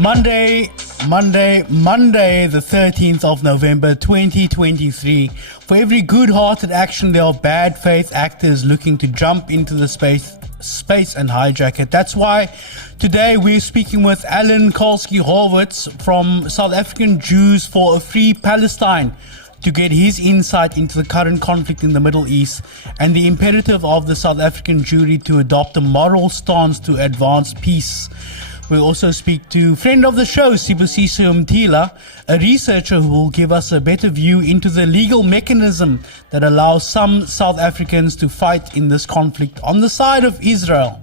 Monday, the 13th of November, 2023. For every good-hearted action, there are bad faith actors looking to jump into the space and hijack it. That's why today we're speaking with ALLAN KOLSKI HORWITZ from South African Jews for a Free Palestine to get his insight into the current conflict in the Middle East and the imperative of the South African Jewry to adopt a moral stance to advance peace. We'll also speak to friend of the show, SIBUSIso MTILA, a researcher who will give us a better view into the legal mechanism that allows some South Africans to fight in this conflict on the side of Israel.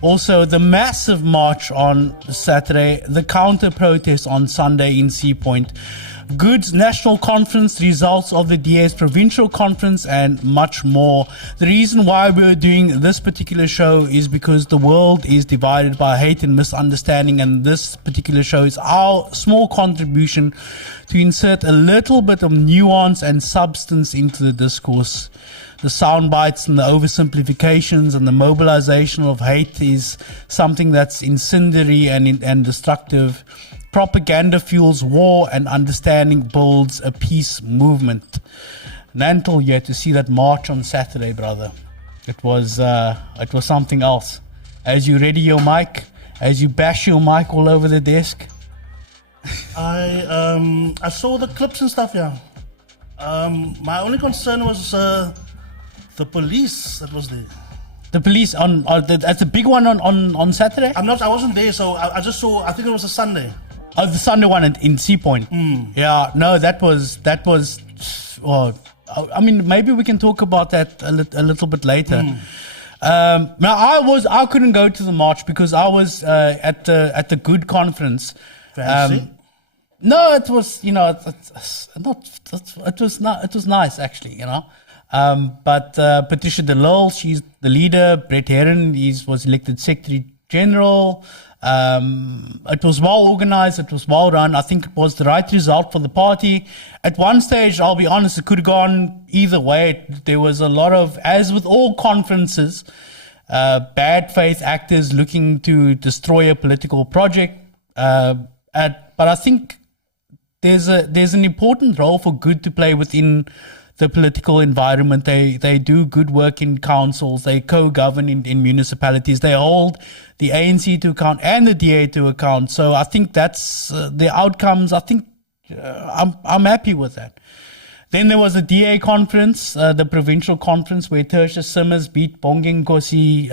Also, the massive march on Saturday, the counter-protest on Sunday in Sea Point, Goods National Conference, results of the DA's provincial conference, and much more. The reason why we're doing this particular show is because the world is divided by hate and misunderstanding, and this particular show is our small contribution to insert a little bit of nuance and substance into the discourse. The soundbites and the oversimplifications and the mobilisation of hate is something that's incendiary and destructive. Propaganda fuels war, and understanding builds a peace movement. Nantle, you had to see that march on Saturday, brother. It was something else. As you ready your mic, as you bash your mic all over the desk. I saw the clips and stuff. Yeah. My only concern was the police that was there. The police that's a big one on Saturday. I wasn't there, so I just saw. I think it was a Sunday. Oh, the Sunday one in Sea Point. Yeah, no, that was. Well, I mean, maybe we can talk about that a little bit later. Now, I couldn't go to the march because I was at the Good conference. Fancy? No, it was it was nice actually, you know. But Patricia de Lille, she's the leader. Brett Herron was elected Secretary General. It was well organized, it was well run. I think it was the right result for the party. At one stage, I'll be honest, it could have gone either way. There was a lot of, as with all conferences, bad faith actors looking to destroy a political project. But I think there's an important role for Good to play within the political environment. They do good work in councils, they co-govern in municipalities, they hold the ANC to account and the DA to account. So I think that's the outcomes. I think I'm happy with that. Then there was the DA conference, the provincial conference, where Tertius Simmers beat Bongi Nkosi.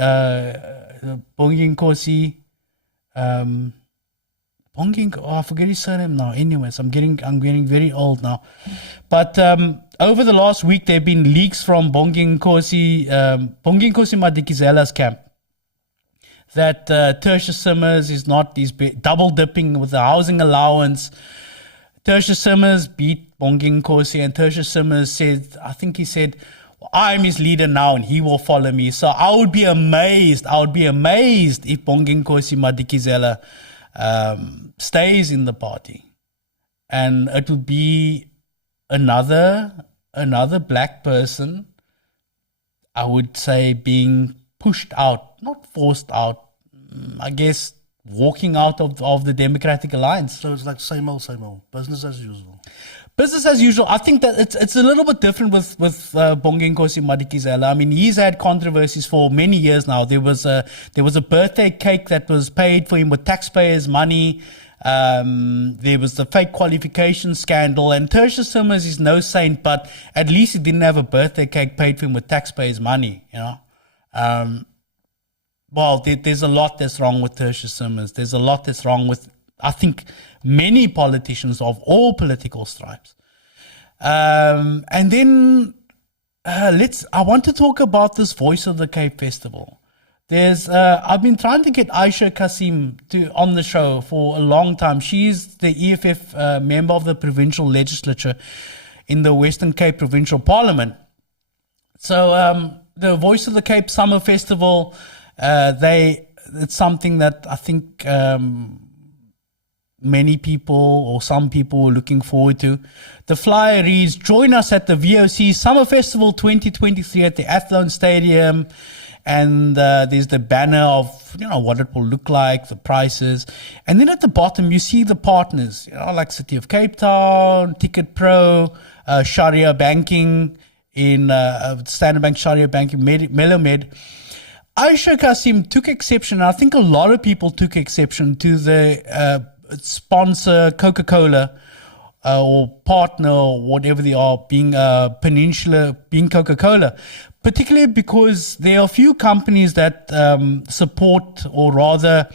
I forget his surname now. Anyways, I'm getting very old now. But over the last week, there have been leaks from Bongi Nkosi Madikizela's camp that Tertius Simmers is double dipping with the housing allowance. Tertius Simmers beat Bongi Nkosi, and Tertius Simmers said, I'm his leader now and he will follow me. So I would be amazed if Bongi Nkosi Madikizela stays in the party, and it would be another black person, I would say, being pushed out, not forced out, I guess walking out of the Democratic Alliance. So it's like same old, business as usual. I think that it's a little bit different with Bongi Nkosi Madikizela. I mean, he's had controversies for many years now. There was a birthday cake that was paid for him with taxpayers' money. There was the fake qualification scandal, and Tertius Simmers is no saint, but at least he didn't have a birthday cake paid for him with taxpayers' money, you know. Well, there's a lot that's wrong with Tertius Simmers. There's a lot that's wrong with, I think, many politicians of all political stripes. And then I want to talk about this Voice of the Cape Festival. I've been trying to get Aisha Kasim on the show for a long time. She's the EFF member of the provincial legislature in the Western Cape Provincial Parliament. So the Voice of the Cape Summer Festival, it's something that I think many people or some people are looking forward to. The flyer reads, join us at the VOC Summer Festival 2023 at the Athlone Stadium. and there's the banner of what it will look like, the prices, and then at the bottom you see the partners, like City of Cape Town, Ticket Pro, Sharia Banking in Standard Bank, Sharia Banking, Melomed. Aisha Kasim took exception. I think a lot of people took exception to the sponsor Coca-Cola or partner or whatever they are being Peninsula, being Coca-Cola, particularly because there are a few companies that support, or rather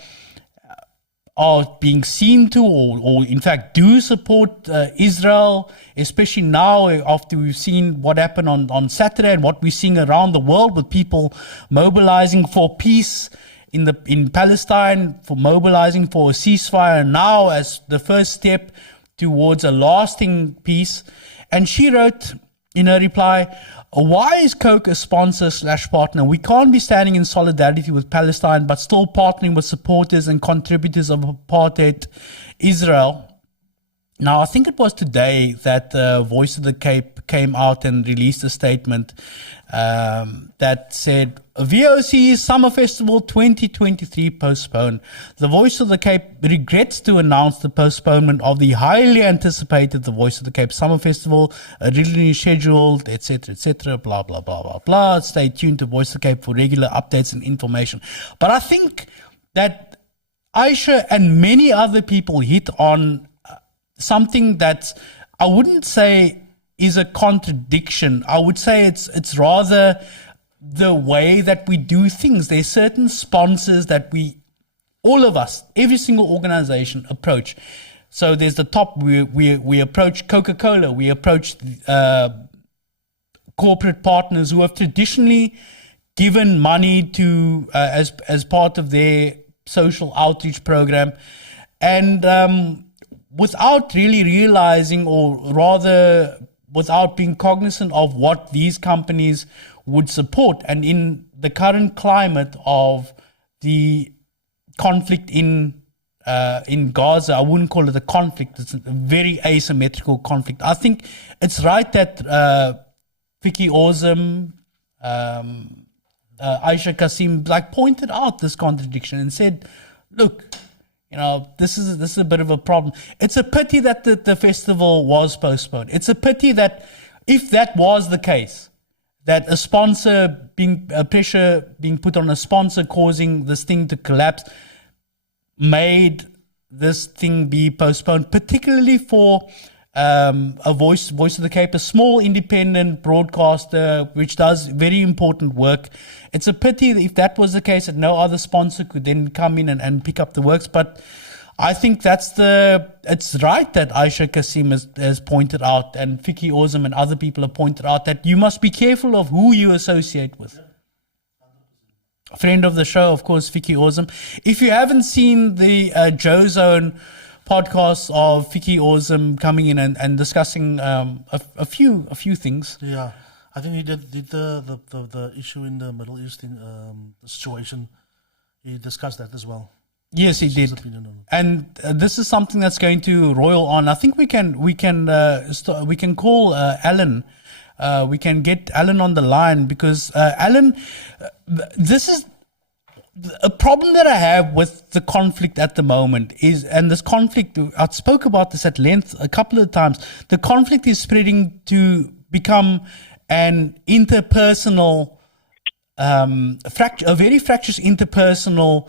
are being seen to, or in fact do support Israel, especially now after we've seen what happened on Saturday and what we're seeing around the world with people mobilizing for peace in Palestine, for mobilizing for a ceasefire, and now as the first step towards a lasting peace. And she wrote in her reply, why is Coke a sponsor / partner? We can't be standing in solidarity with Palestine but still partnering with supporters and contributors of apartheid Israel. Now, I think it was today that Voice of the Cape came out and released a statement that said, VOC Summer Festival 2023 postponed. The Voice of the Cape regrets to announce the postponement of the highly anticipated The Voice of the Cape Summer Festival, originally scheduled, etc., blah, blah, blah, blah, blah. Stay tuned to Voice of the Cape for regular updates and information. But I think that Aisha and many other people hit on something that I wouldn't say is a contradiction. I would say it's rather the way that we do things. There's certain sponsors that all of us, every single organization approach. So there's the top, we approach Coca-Cola, we approach corporate partners who have traditionally given money to as part of their social outreach program, and without really realizing, or rather without being cognizant of what these companies would support. And in the current climate of the conflict in Gaza, I wouldn't call it a conflict. It's a very asymmetrical conflict. I think it's right that Vicky Awesome, Aisha Kasim, pointed out this contradiction and said, look, this is a bit of a problem. It's a pity that the festival was postponed. It's a pity that if that was the case, that a sponsor pressure being put on a sponsor causing this thing to collapse made this thing be postponed, particularly for a Voice of the Cape, a small independent broadcaster which does very important work. It's a pity if that was the case, that no other sponsor could then come in and pick up the works. But I think it's right that Aisha Kasim has pointed out, and Vicky Awesome and other people have pointed out, that you must be careful of who you associate with. A friend of the show, of course, Vicky Awesome. If you haven't seen the Joe Zone podcast of Vicky Awesome coming in and discussing a few things. Yeah, I think he did the issue in the Middle East situation. He discussed that as well. Yes, he did. And this is something that's going to roil on. I think we can call Alan. We can get Alan on the line, because Alan, this is a problem that I have with the conflict at the moment and this conflict, I spoke about this at length a couple of times, the conflict is spreading to become an interpersonal, a very fractious interpersonal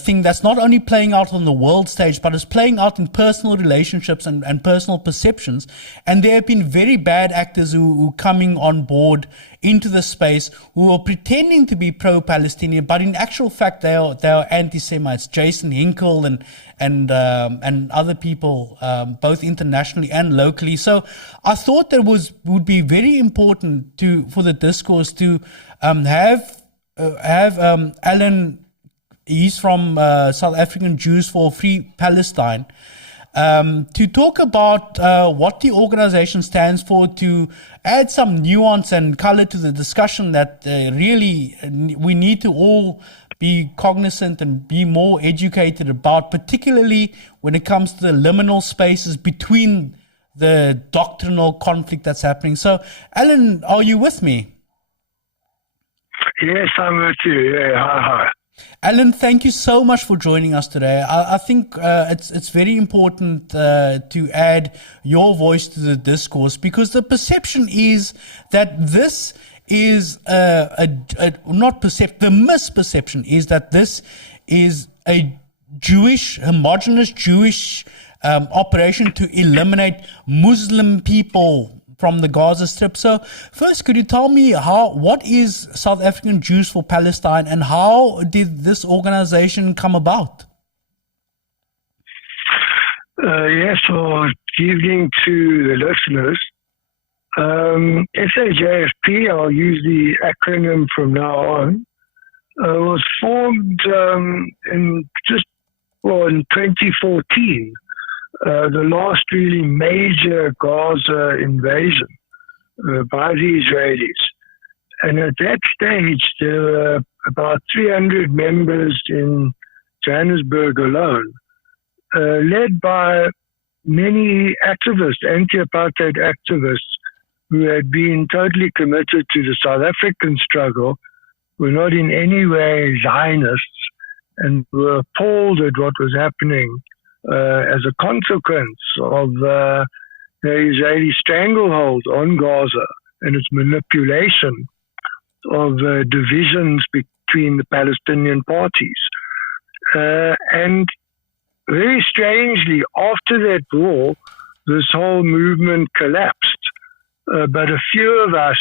thing that's not only playing out on the world stage, but is playing out in personal relationships and personal perceptions. And there have been very bad actors who coming on board into the space, who are pretending to be pro-Palestinian, but in actual fact they are anti-Semites. Jason Hinkle and other people, both internationally and locally. So I thought that would be very important for the discourse to have Alan. He's from South African Jews for a Free Palestine, to talk about what the organization stands for, to add some nuance and color to the discussion that really we need to all be cognizant and be more educated about, particularly when it comes to the liminal spaces between the doctrinal conflict that's happening. So, Alan, are you with me? Yes, I'm with you. Yeah, hi. Allan, thank you so much for joining us today. I think it's very important to add your voice to the discourse, because the perception is that this is the misperception is that this is a homogenous Jewish operation to eliminate Muslim people from the Gaza Strip. So first, could you tell me what is South African Jews for Palestine, and how did this organization come about? Yes, well, good evening to the listeners. SAJFP, I'll use the acronym from now on, was formed in 2014, the last really major Gaza invasion by the Israelis. And at that stage, there were about 300 members in Johannesburg alone, led by many activists, anti-apartheid activists, who had been totally committed to the South African struggle, were not in any way Zionists, and were appalled at what was happening as a consequence of the Israeli stranglehold on Gaza and its manipulation of divisions between the Palestinian parties. And very strangely, after that war, this whole movement collapsed. But a few of us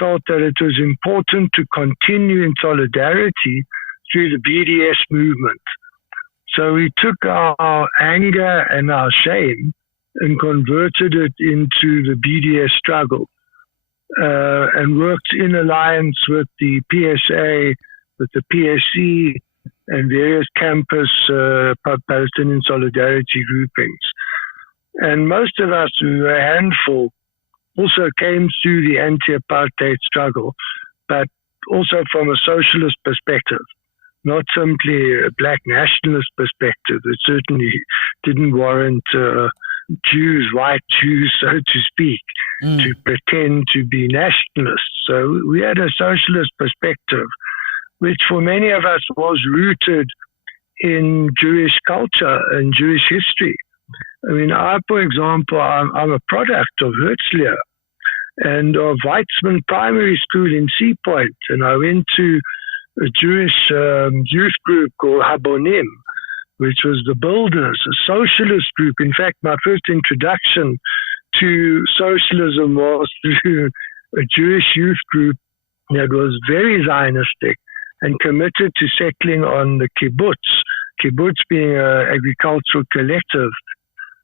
felt that it was important to continue in solidarity through the BDS movement. So we took our anger and our shame and converted it into the BDS struggle, and worked in alliance with the PSA, with the PSC, and various campus Palestinian solidarity groupings. And most of us, who were a handful, also came through the anti-apartheid struggle, but also from a socialist perspective, not simply a black nationalist perspective. It certainly didn't warrant Jews, white Jews, so to speak, to pretend to be nationalists. So we had a socialist perspective, which for many of us was rooted in Jewish culture and Jewish history. I mean, for example, I'm a product of Herzliya and of Weizmann Primary School in Sea Point, and I went to a Jewish youth group called Habonim, which was the Builders, a socialist group. In fact, my first introduction to socialism was through a Jewish youth group that was very Zionistic and committed to settling on the kibbutz. Kibbutz being an agricultural collective,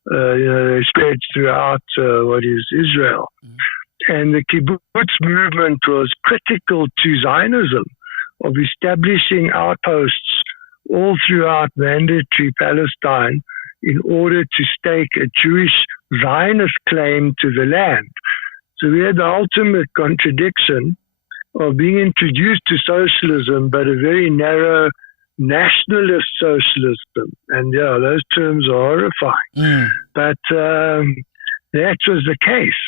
spread throughout what is Israel. And the kibbutz movement was critical to Zionism, of establishing outposts all throughout mandatory Palestine in order to stake a Jewish Zionist claim to the land. So we had the ultimate contradiction of being introduced to socialism, but a very narrow nationalist socialism. And yeah, those terms are horrifying. But that was the case.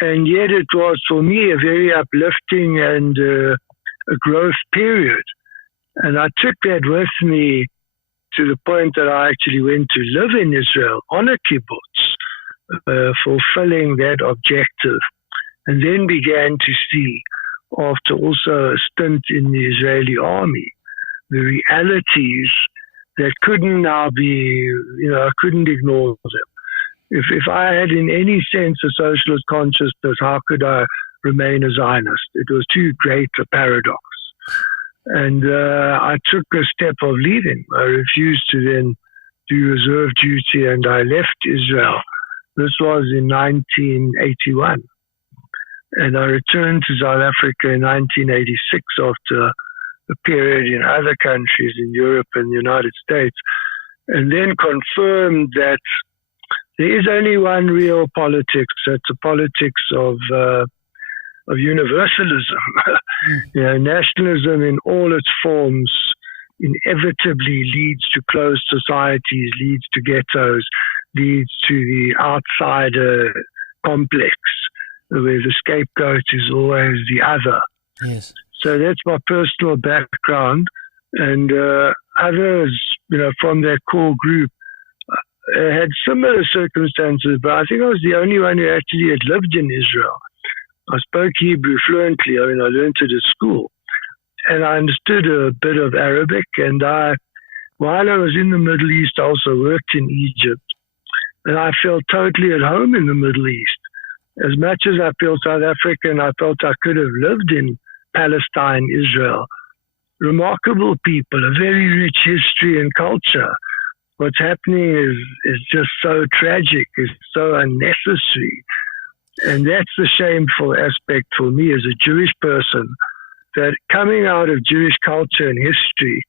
And yet it was, for me, a very uplifting and a growth period. And I took that with me to the point that I actually went to live in Israel on a kibbutz, fulfilling that objective. And then began to see, after also a stint in the Israeli army, the realities that couldn't now be, I couldn't ignore them. If I had in any sense a socialist consciousness, how could I remain a Zionist? It was too great a paradox. And I took a step of leaving. I refused to then do reserve duty, and I left Israel. This was in 1981. And I returned to South Africa in 1986 after a period in other countries in Europe and the United States, and then confirmed that there is only one real politics. That's a politics of universalism. Nationalism in all its forms inevitably leads to closed societies, leads to ghettos, leads to the outsider complex, where the scapegoat is always the other. Yes. So that's my personal background. And others, from that core group had similar circumstances, but I think I was the only one who actually had lived in Israel. I spoke Hebrew fluently. I learned it at school. And I understood a bit of Arabic. And while I was in the Middle East, I also worked in Egypt. And I felt totally at home in the Middle East. As much as I felt South African, I felt I could have lived in Palestine, Israel. Remarkable people, a very rich history and culture. What's happening is just so tragic, it's so unnecessary. And that's the shameful aspect for me as a Jewish person, that coming out of Jewish culture and history,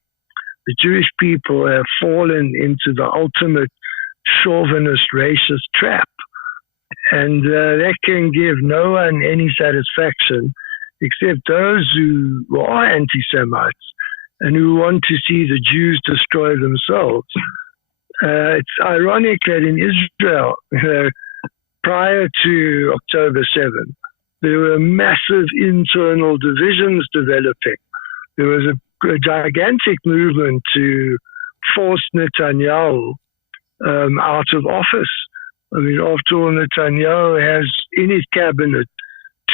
the Jewish people have fallen into the ultimate chauvinist, racist trap. And that can give no one any satisfaction except those who are anti-Semites and who want to see the Jews destroy themselves. It's ironic that in Israel, prior to October 7th, there were massive internal divisions developing. There was a gigantic movement to force Netanyahu out of office. After all, Netanyahu has in his cabinet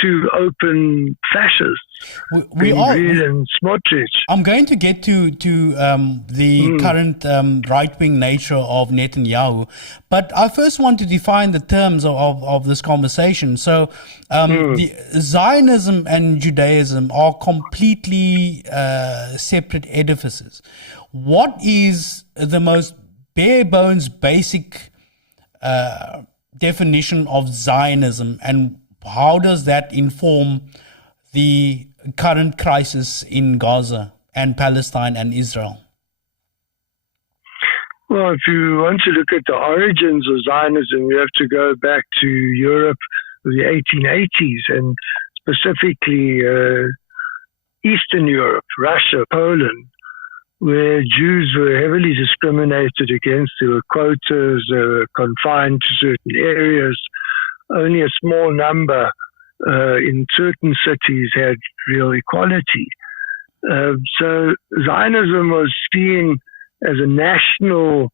two open fascists, Ben-Gvir and Smotrich. I'm going to get to the current right-wing nature of Netanyahu, but I first want to define the terms of this conversation. So the Zionism and Judaism are completely separate edifices. What is the most bare bones basic definition of Zionism, and how does that inform the current crisis in Gaza and Palestine and Israel? Well, if you want to look at the origins of Zionism, you have to go back to Europe of the 1880s, and specifically Eastern Europe, Russia, Poland, where Jews were heavily discriminated against. There were quotas, they were confined to certain areas. Only a small number in certain cities had real equality. So Zionism was seen as a national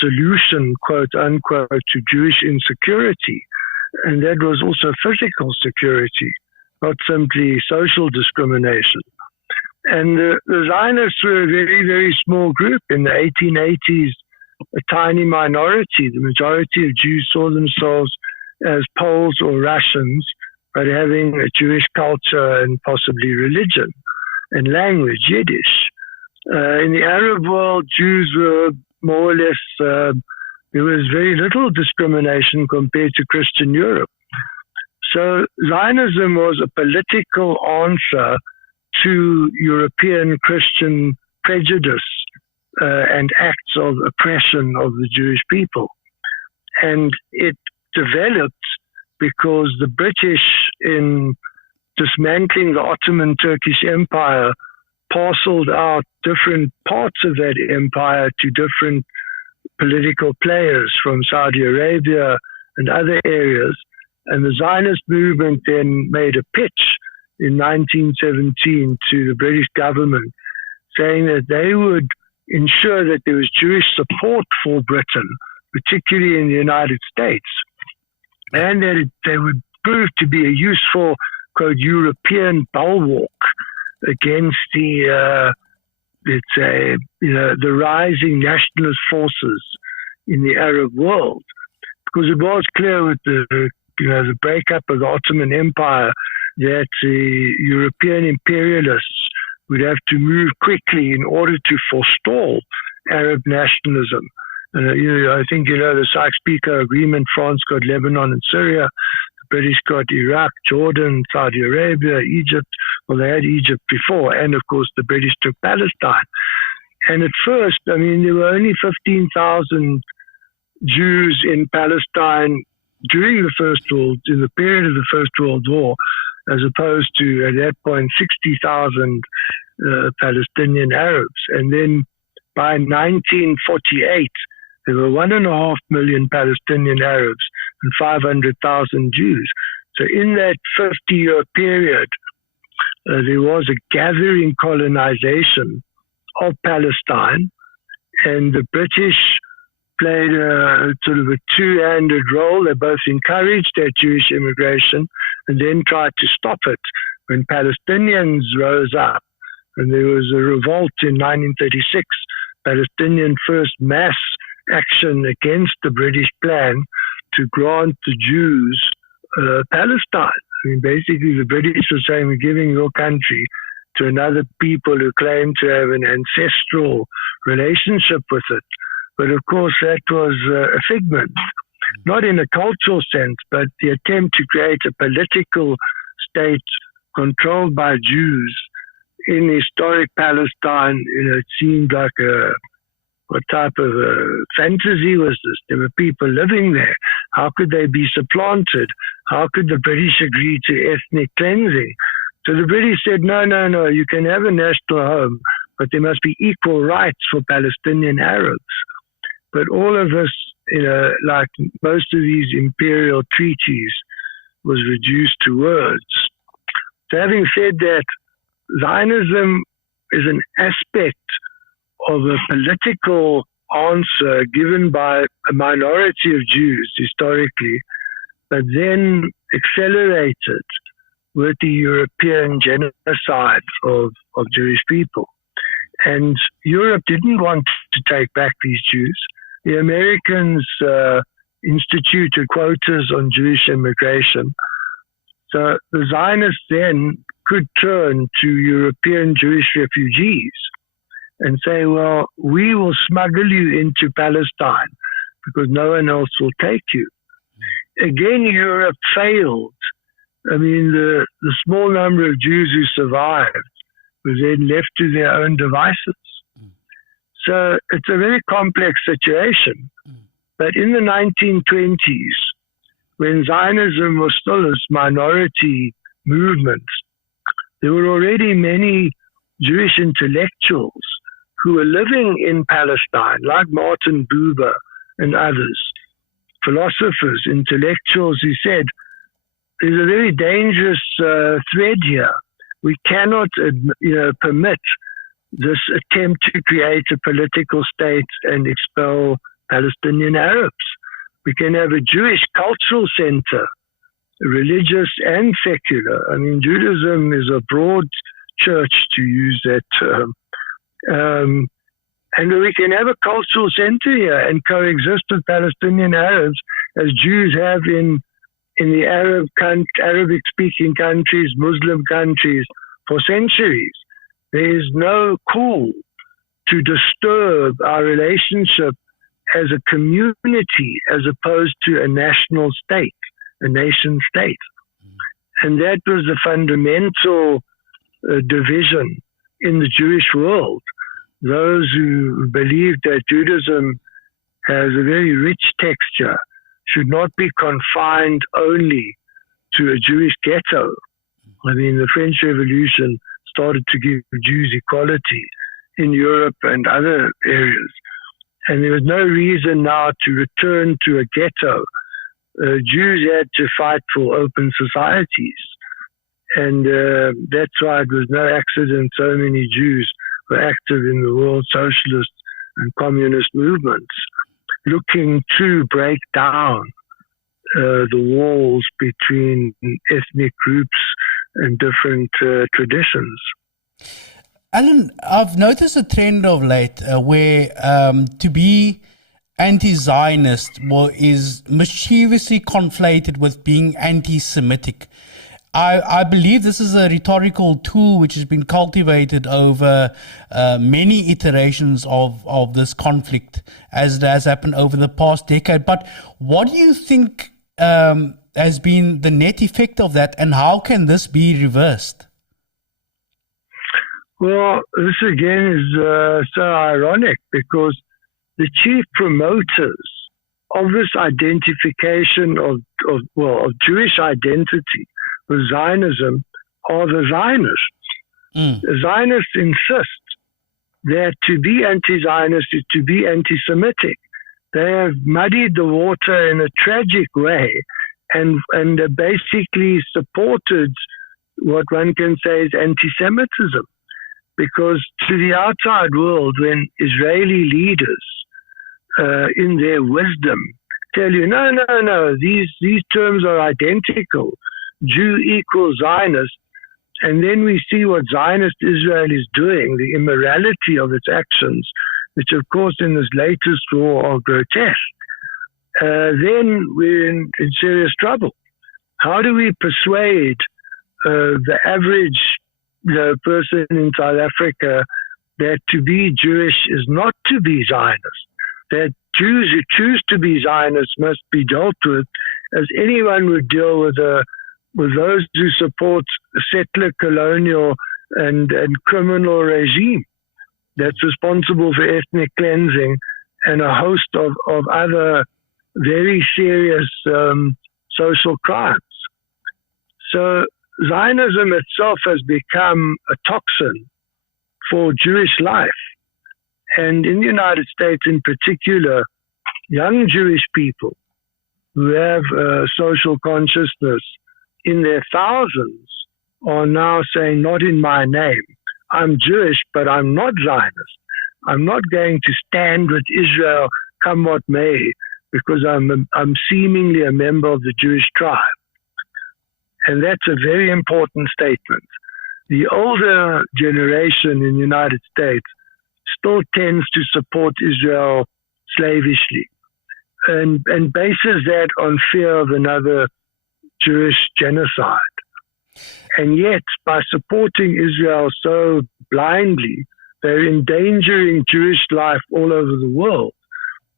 solution, quote unquote, to Jewish insecurity. And that was also physical security, not simply social discrimination. And the Zionists were a very, very small group. In the 1880s, a tiny minority. The majority of Jews saw themselves as Poles or Russians, but having a Jewish culture and possibly religion and language, Yiddish. In the Arab world, Jews were more or less, there was very little discrimination compared to Christian Europe. So Zionism was a political answer to European Christian prejudice and acts of oppression of the Jewish people. And it developed because the British, in dismantling the Ottoman Turkish Empire, parceled out different parts of that empire to different political players from Saudi Arabia and other areas. And the Zionist movement then made a pitch in 1917 to the British government, saying that they would ensure that there was Jewish support for Britain, particularly in the United States, and that they would prove to be a useful, quote, European bulwark against the, the rising nationalist forces in the Arab world. Because it was clear with the breakup of the Ottoman Empire that the European imperialists would have to move quickly in order to forestall Arab nationalism. I think the Sykes-Picot Agreement. France got Lebanon and Syria. The British got Iraq, Jordan, Saudi Arabia, Egypt. Well, they had Egypt before. And, of course, the British took Palestine. And at first, there were only 15,000 Jews in Palestine during in the period of the First World War, as opposed to, at that point, 60,000 Palestinian Arabs. And then by 1948, there were 1.5 million Palestinian Arabs and 500,000 Jews. So in that 50-year period, there was a gathering colonization of Palestine, and the British played a sort of a two-handed role. They both encouraged that Jewish immigration and then tried to stop it when Palestinians rose up. And there was a revolt in 1936, Palestinian first mass action against the British plan to grant the Jews Palestine. I mean, basically the British were saying, we're giving your country to another people who claim to have an ancestral relationship with it. But of course, that was a figment, not in a cultural sense, but the attempt to create a political state controlled by Jews in historic Palestine. It seemed like what type of fantasy was this? There were people living there. How could they be supplanted? How could the British agree to ethnic cleansing? So the British said, no, you can have a national home, but there must be equal rights for Palestinian Arabs. But all of this, like most of these imperial treaties, was reduced to words. So having said that, Zionism is an aspect of a political answer given by a minority of Jews historically, but then accelerated with the European genocide of Jewish people. And Europe didn't want to take back these Jews. The Americans instituted quotas on Jewish immigration. So the Zionists then could turn to European Jewish refugees and say, well, we will smuggle you into Palestine because no one else will take you. Again, Europe failed. I mean, the small number of Jews who survived were then left to their own devices. So it's a very complex situation. But in the 1920s, when Zionism was still this minority movement, there were already many Jewish intellectuals who were living in Palestine, like Martin Buber and others, philosophers, intellectuals who said, there's a very dangerous thread here. We cannot permit this attempt to create a political state and expel Palestinian Arabs. We can have a Jewish cultural center, religious and secular. I mean, Judaism is a broad church, to use that term. And we can have a cultural center here and coexist with Palestinian Arabs as Jews have in the Arabic-speaking countries, Muslim countries for centuries. There is no call to disturb our relationship as a community as opposed to a national state, a nation state. And that was the fundamental division in the Jewish world. Those who believed that Judaism has a very rich texture should not be confined only to a Jewish ghetto. I mean, the French Revolution started to give Jews equality in Europe and other areas. And there was no reason now to return to a ghetto. Jews had to fight for open societies. And that's why it was no accident so many Jews were active in the world socialist and communist movements, looking to break down the walls between ethnic groups and different traditions. Allan, I've noticed a trend of late where to be anti-Zionist is mischievously conflated with being anti-Semitic. I believe this is a rhetorical tool which has been cultivated over many iterations of this conflict, as it has happened over the past decade. But what do you think has been the net effect of that, and how can this be reversed? Well, this again is so ironic because the chief promoters of this identification of Jewish identity with Zionism are the Zionists. The Zionists insist that to be anti-Zionist is to be anti-Semitic. They have muddied the water in a tragic way and basically supported what one can say is anti-Semitism. Because to the outside world, when Israeli leaders, in their wisdom, tell you, no, these terms are identical, Jew equals Zionist, and then we see what Zionist Israel is doing, the immorality of its actions, which of course in this latest war are grotesque, then we're in serious trouble. How do we persuade the average person in South Africa that to be Jewish is not to be Zionist? That Jews who choose to be Zionists must be dealt with as anyone would deal with those who support a settler, colonial, and criminal regime that's responsible for ethnic cleansing and a host of other very serious social crimes. So Zionism itself has become a toxin for Jewish life. And in the United States in particular, young Jewish people who have social consciousness in their thousands are now saying, not in my name. I'm Jewish, but I'm not Zionist. I'm not going to stand with Israel come what may, because I'm seemingly a member of the Jewish tribe. And that's a very important statement. The older generation in the United States still tends to support Israel slavishly and bases that on fear of another Jewish genocide. And yet, by supporting Israel so blindly, they're endangering Jewish life all over the world,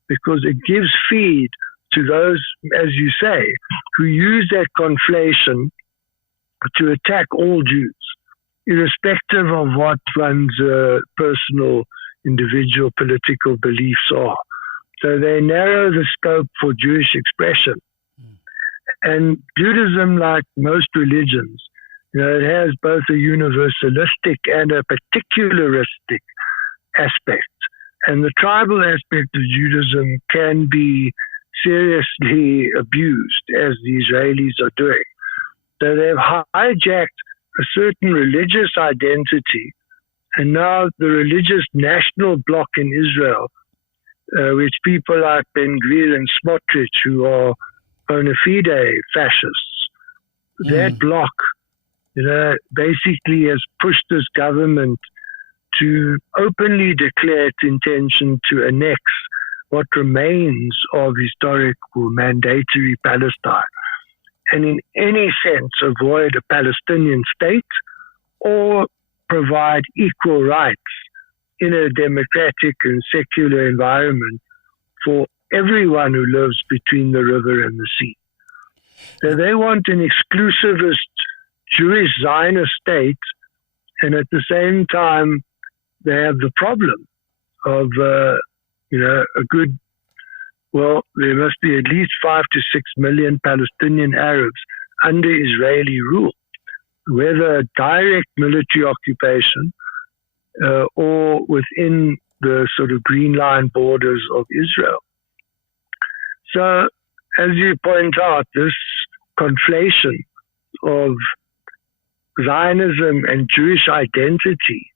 because it gives feed to those, as you say, who use that conflation to attack all Jews, irrespective of what one's personal, individual political beliefs are. So they narrow the scope for Jewish expression. And Judaism, like most religions, it has both a universalistic and a particularistic aspect. And the tribal aspect of Judaism can be seriously abused, as the Israelis are doing. So they've hijacked a certain religious identity, and now the religious national bloc in Israel, which people like Ben-Gvir and Smotrich, who are bona fide fascists, that bloc, basically has pushed this government to openly declare its intention to annex what remains of historical mandatory Palestine, and in any sense avoid a Palestinian state or provide equal rights in a democratic and secular environment for everyone who lives between the river and the sea. So they want an exclusivist Jewish Zionist state, and at the same time they have the problem of there must be at least 5 to 6 million Palestinian Arabs under Israeli rule, whether direct military occupation or within the sort of green line borders of Israel. So, as you point out, this conflation of Zionism and Jewish identity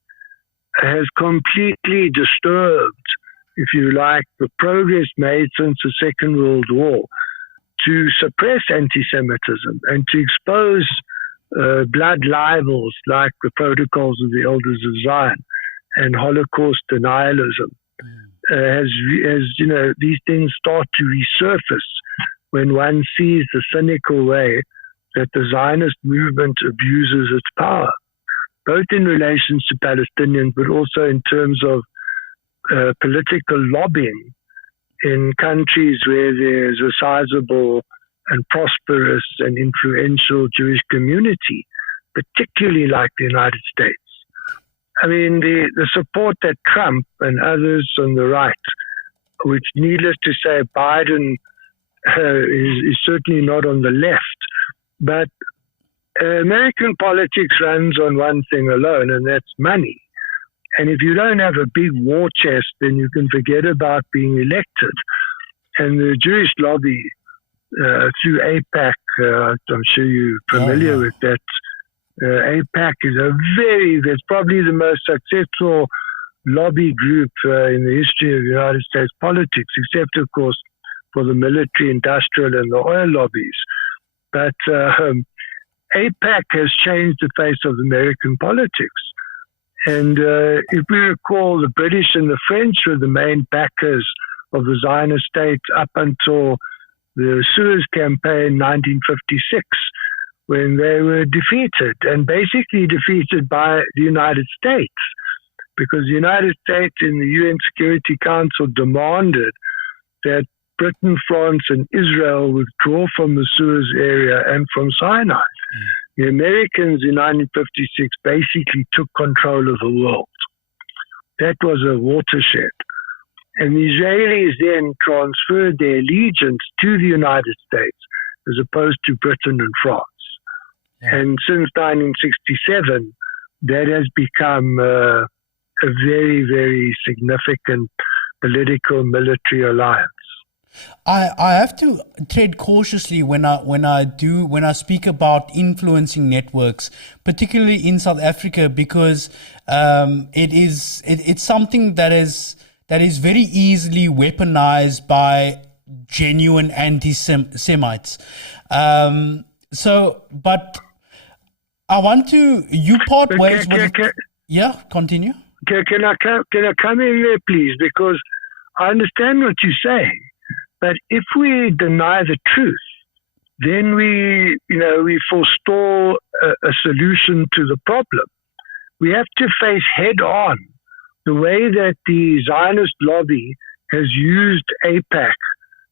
has completely disturbed, if you like, the progress made since the Second World War to suppress anti-Semitism and to expose blood libels like the Protocols of the Elders of Zion and Holocaust denialism. As these things start to resurface when one sees the cynical way that the Zionist movement abuses its power, both in relation to Palestinians, but also in terms of political lobbying in countries where there's a sizable and prosperous and influential Jewish community, particularly like the United States. I mean, the support that Trump and others on the right, which needless to say, Biden is certainly not on the left, but American politics runs on one thing alone, and that's money. And if you don't have a big war chest, then you can forget about being elected. And the Jewish lobby through AIPAC, I'm sure you're familiar with that AIPAC is it's probably the most successful lobby group in the history of United States politics, except, of course, for the military, industrial, and the oil lobbies. But AIPAC has changed the face of American politics. And if we recall, the British and the French were the main backers of the Zionist state up until the Suez Campaign 1956, when they were defeated, and basically defeated by the United States, because the United States in the UN Security Council demanded that Britain, France, and Israel withdraw from the Suez area and from Sinai. The Americans in 1956 basically took control of the world. That was a watershed. And the Israelis then transferred their allegiance to the United States as opposed to Britain and France. And since 1967, that has become a very, very significant political military alliance. I have to tread cautiously when I speak about influencing networks, particularly in South Africa, because it's something that is very easily weaponized by genuine anti-Semites. But I want to part ways with. Yeah, continue. Can I come in there, please? Because I understand what you're saying. But if we deny the truth, then we forestall a solution to the problem. We have to face head on the way that the Zionist lobby has used AIPAC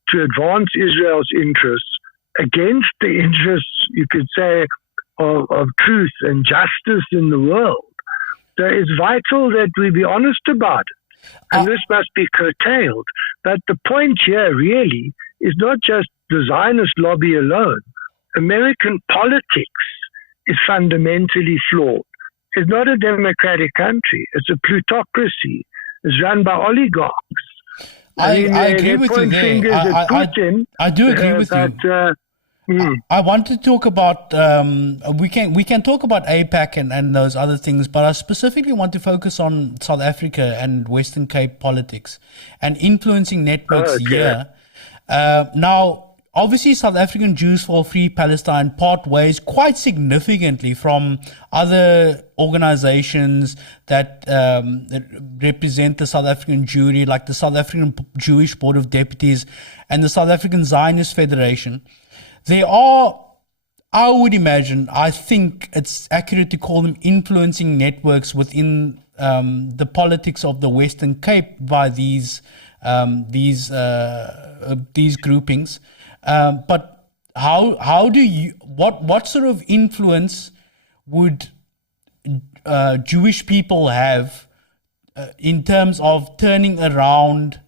to advance Israel's interests against the interests, you could say, of truth and justice in the world. So it's vital that we be honest about it. And this must be curtailed. But the point here really is not just the Zionist lobby alone. American politics is fundamentally flawed. It's not a democratic country. It's a plutocracy. It's run by oligarchs. I agree with you there. I do agree with you. I want to talk about we can talk about AIPAC and those other things, but I specifically want to focus on South Africa and Western Cape politics and influencing networks here. Now, obviously, South African Jews for Free Palestine part ways quite significantly from other organizations that represent the South African Jewry, like the South African Jewish Board of Deputies and the South African Zionist Federation. There are, I think it's accurate to call them influencing networks within the politics of the Western Cape by these groupings. But how do you, what sort of influence would Jewish people have in terms of turning around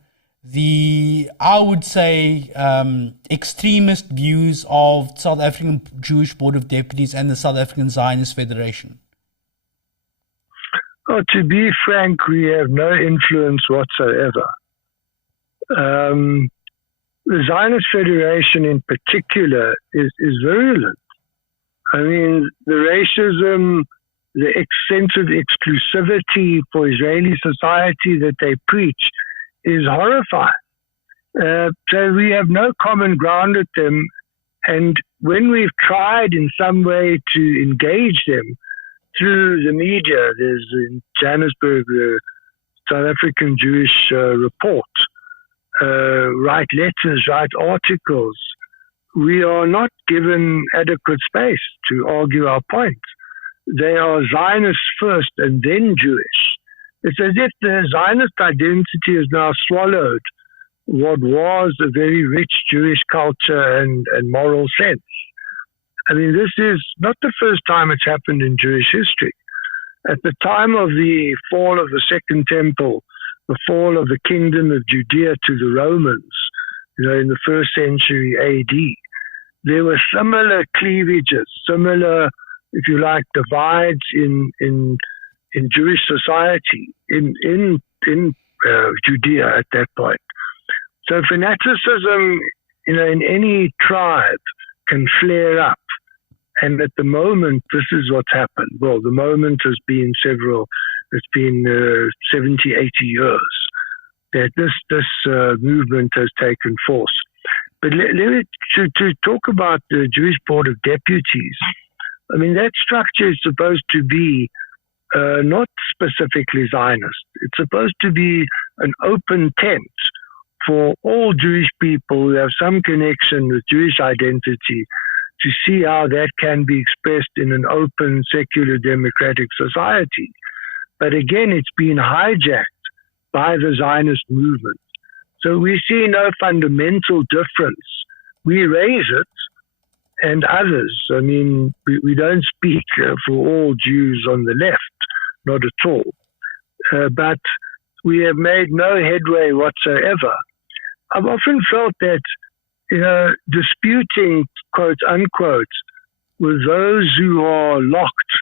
the, I would say, extremist views of South African Jewish Board of Deputies and the South African Zionist Federation? Well, to be frank, we have no influence whatsoever. The Zionist Federation in particular is virulent. I mean, the racism, the sense of exclusivity for Israeli society that they preach is horrifying. So we have no common ground with them. And when we've tried in some way to engage them through the media, there's in Johannesburg, the South African Jewish Report, write letters, write articles, we are not given adequate space to argue our point. They are Zionists first and then Jewish. It's as if the Zionist identity has now swallowed what was a very rich Jewish culture and moral sense. I mean, this is not the first time it's happened in Jewish history. At the time of the fall of the Second Temple, the fall of the Kingdom of Judea to the Romans, in the first century AD, there were similar cleavages, similar, if you like, divides in Jewish society in Judea at that point. So fanaticism, in any tribe can flare up, And at the moment, this is what's happened. Well, the moment has been it's been 70, 80 years that this movement has taken force. But to talk about the Jewish Board of Deputies, I mean, that structure is supposed to be not specifically Zionist. It's supposed to be an open tent for all Jewish people who have some connection with Jewish identity to see how that can be expressed in an open, secular, democratic society. But again, it's been hijacked by the Zionist movement. So we see no fundamental difference. We raise it, and others. I mean, we don't speak for all Jews on the left, not at all. But we have made no headway whatsoever. I've often felt that, disputing, quote unquote, with those who are locked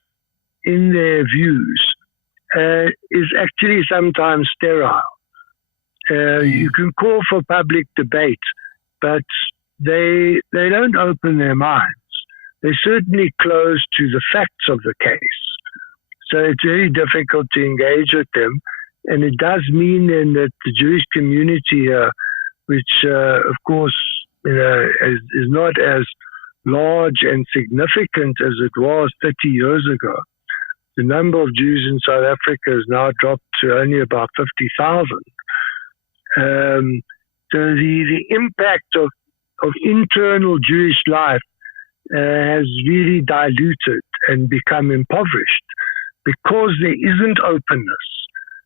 in their views is actually sometimes sterile. You can call for public debate, but they don't open their minds. They're certainly closed to the facts of the case. So it's very difficult to engage with them. And it does mean then that the Jewish community here, which of course is not as large and significant as it was 30 years ago. The number of Jews in South Africa has now dropped to only about 50,000. So the impact of internal Jewish life has really diluted and become impoverished because there isn't openness.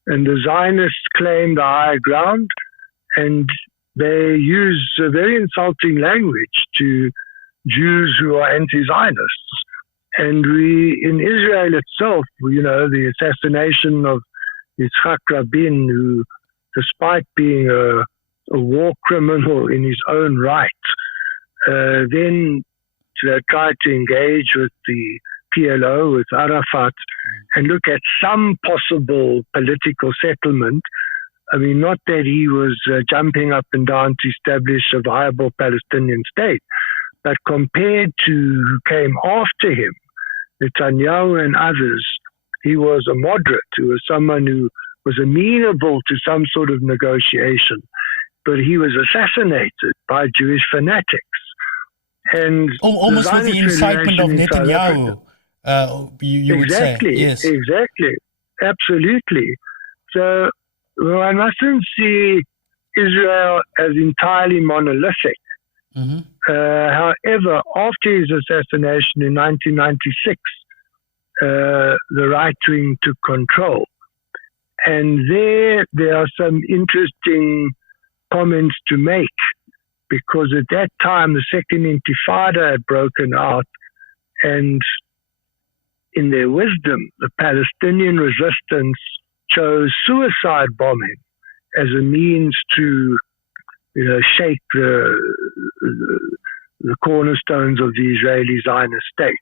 And the Zionists claim the higher ground, and they use a very insulting language to Jews who are anti-Zionists. And in Israel itself, the assassination of Yitzhak Rabin, who, despite being a war criminal in his own right, then tried to engage with the PLO, with Arafat, and look at some possible political settlement. I mean, not that he was jumping up and down to establish a viable Palestinian state, but compared to who came after him, Netanyahu and others, he was a moderate. He was someone who was amenable to some sort of negotiation, but he was assassinated by Jewish fanatics. And almost with the incitement of Netanyahu, you would say. Yes. Exactly. Absolutely. So one mustn't see Israel as entirely monolithic. Mm-hmm. However, after his assassination in 1996, the right wing took control. And there are some interesting comments to make, because at that time the Second Intifada had broken out, and in their wisdom, the Palestinian resistance chose suicide bombing as a means to shake the cornerstones of the Israeli Zionist state.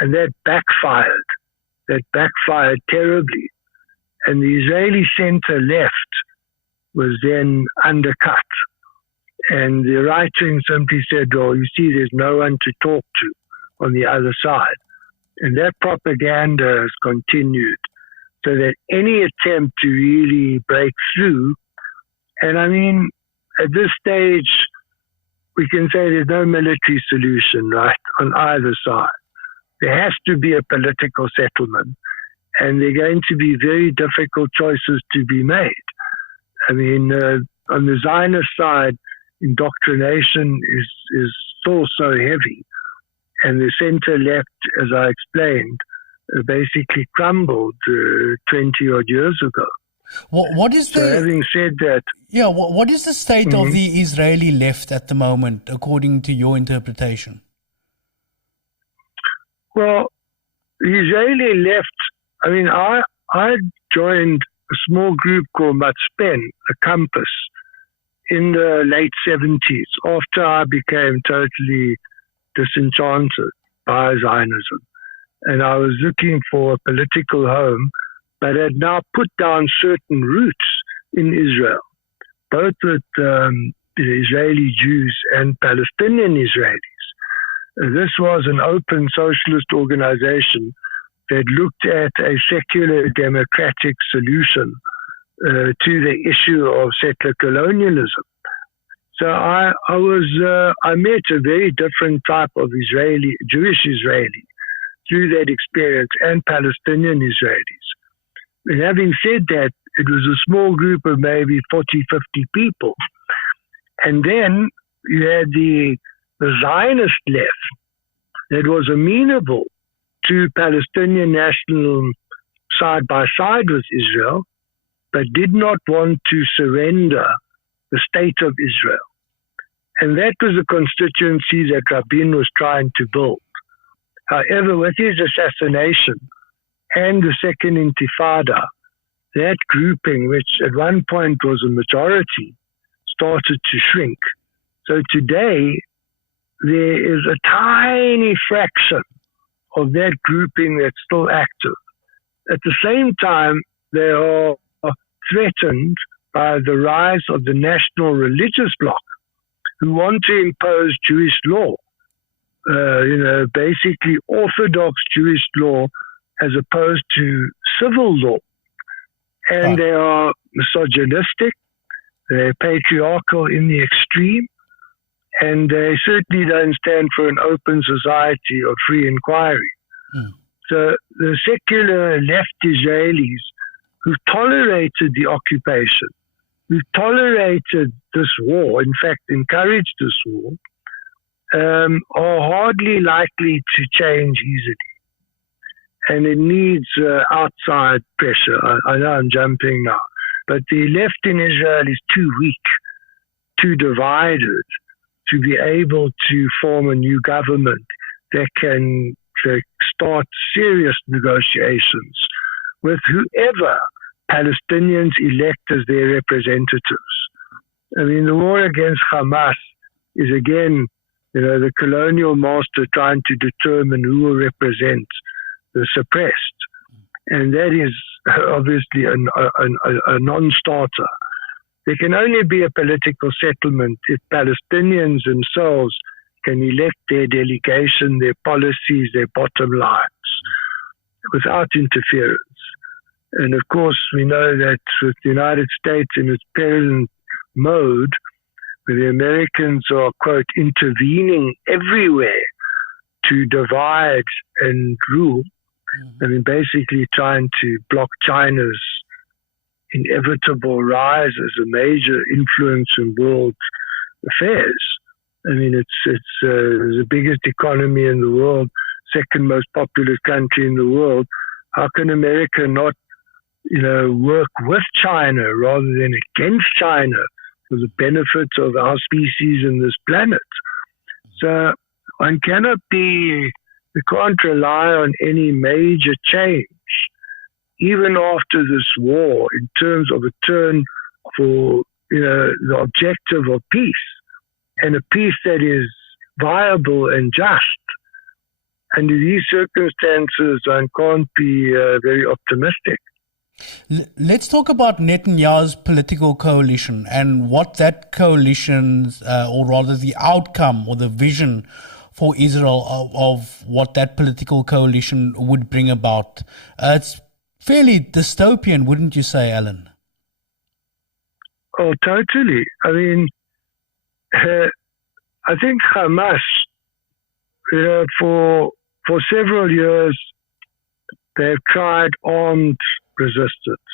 And that backfired. That backfired terribly. And the Israeli center-left was then undercut. And the right wing simply said, oh, you see, there's no one to talk to on the other side. And that propaganda has continued, so that any attempt to really break through, and I mean, at this stage, we can say there's no military solution, right, on either side. There has to be a political settlement, and there are going to be very difficult choices to be made. I mean, on the Zionist side, indoctrination is still so heavy, and the center-left, as I explained, basically crumbled 20-odd years ago. What is the? So having said that, yeah, what is the state of the Israeli left at the moment, according to your interpretation? Well, the Israeli left. I mean, I joined a small group called Matzpen, a Compass, in the late 70s, after I became totally disenchanted by Zionism. And I was looking for a political home, but had now put down certain roots in Israel, both with Israeli Jews and Palestinian Israelis. This was an open socialist organization that looked at a secular democratic solution to the issue of settler colonialism. So I met a very different type of Jewish Israeli through that experience, and Palestinian Israelis. And having said that, it was a small group of maybe 40, 50 people. And then you had the Zionist left that was amenable to Palestinian national side by side with Israel, but did not want to surrender the state of Israel. And that was a constituency that Rabin was trying to build. However, with his assassination and the Second Intifada, that grouping, which at one point was a majority, started to shrink. So today, there is a tiny fraction of that grouping that's still active. At the same time, they are threatened by the rise of the national religious bloc, who want to impose Jewish law, basically Orthodox Jewish law as opposed to civil law. And they are misogynistic, they're patriarchal in the extreme, and they certainly don't stand for an open society of free inquiry. So the secular left Israelis who tolerated the occupation, who tolerated this war, in fact encouraged this war, are hardly likely to change easily. And it needs outside pressure. I know I'm jumping now, but the left in Israel is too weak, too divided to be able to form a new government that can start serious negotiations with whoever Palestinians elect as their representatives. I mean, the war against Hamas is again, the colonial master trying to determine who will represent the suppressed. And that is obviously a non-starter. There can only be a political settlement if Palestinians themselves can elect their delegation, their policies, their bottom lines, without interference. And of course, we know that with the United States in its present mode, where the Americans are, quote, intervening everywhere to divide and rule, I mean, basically trying to block China's inevitable rise as a major influence in world affairs. I mean, it's the biggest economy in the world, second most populous country in the world. How can America not, work with China rather than against China for the benefit of our species and this planet? So we can't rely on any major change, even after this war, in terms of a turn for, the objective of peace, and a peace that is viable and just. Under these circumstances, one can't be very optimistic. Let's talk about Netanyahu's political coalition and what that coalition's, or rather the outcome or the vision for Israel of what that political coalition would bring about. It's fairly dystopian, wouldn't you say, Alan? Oh, totally. I mean, I think Hamas, for several years, they've tried armed resistance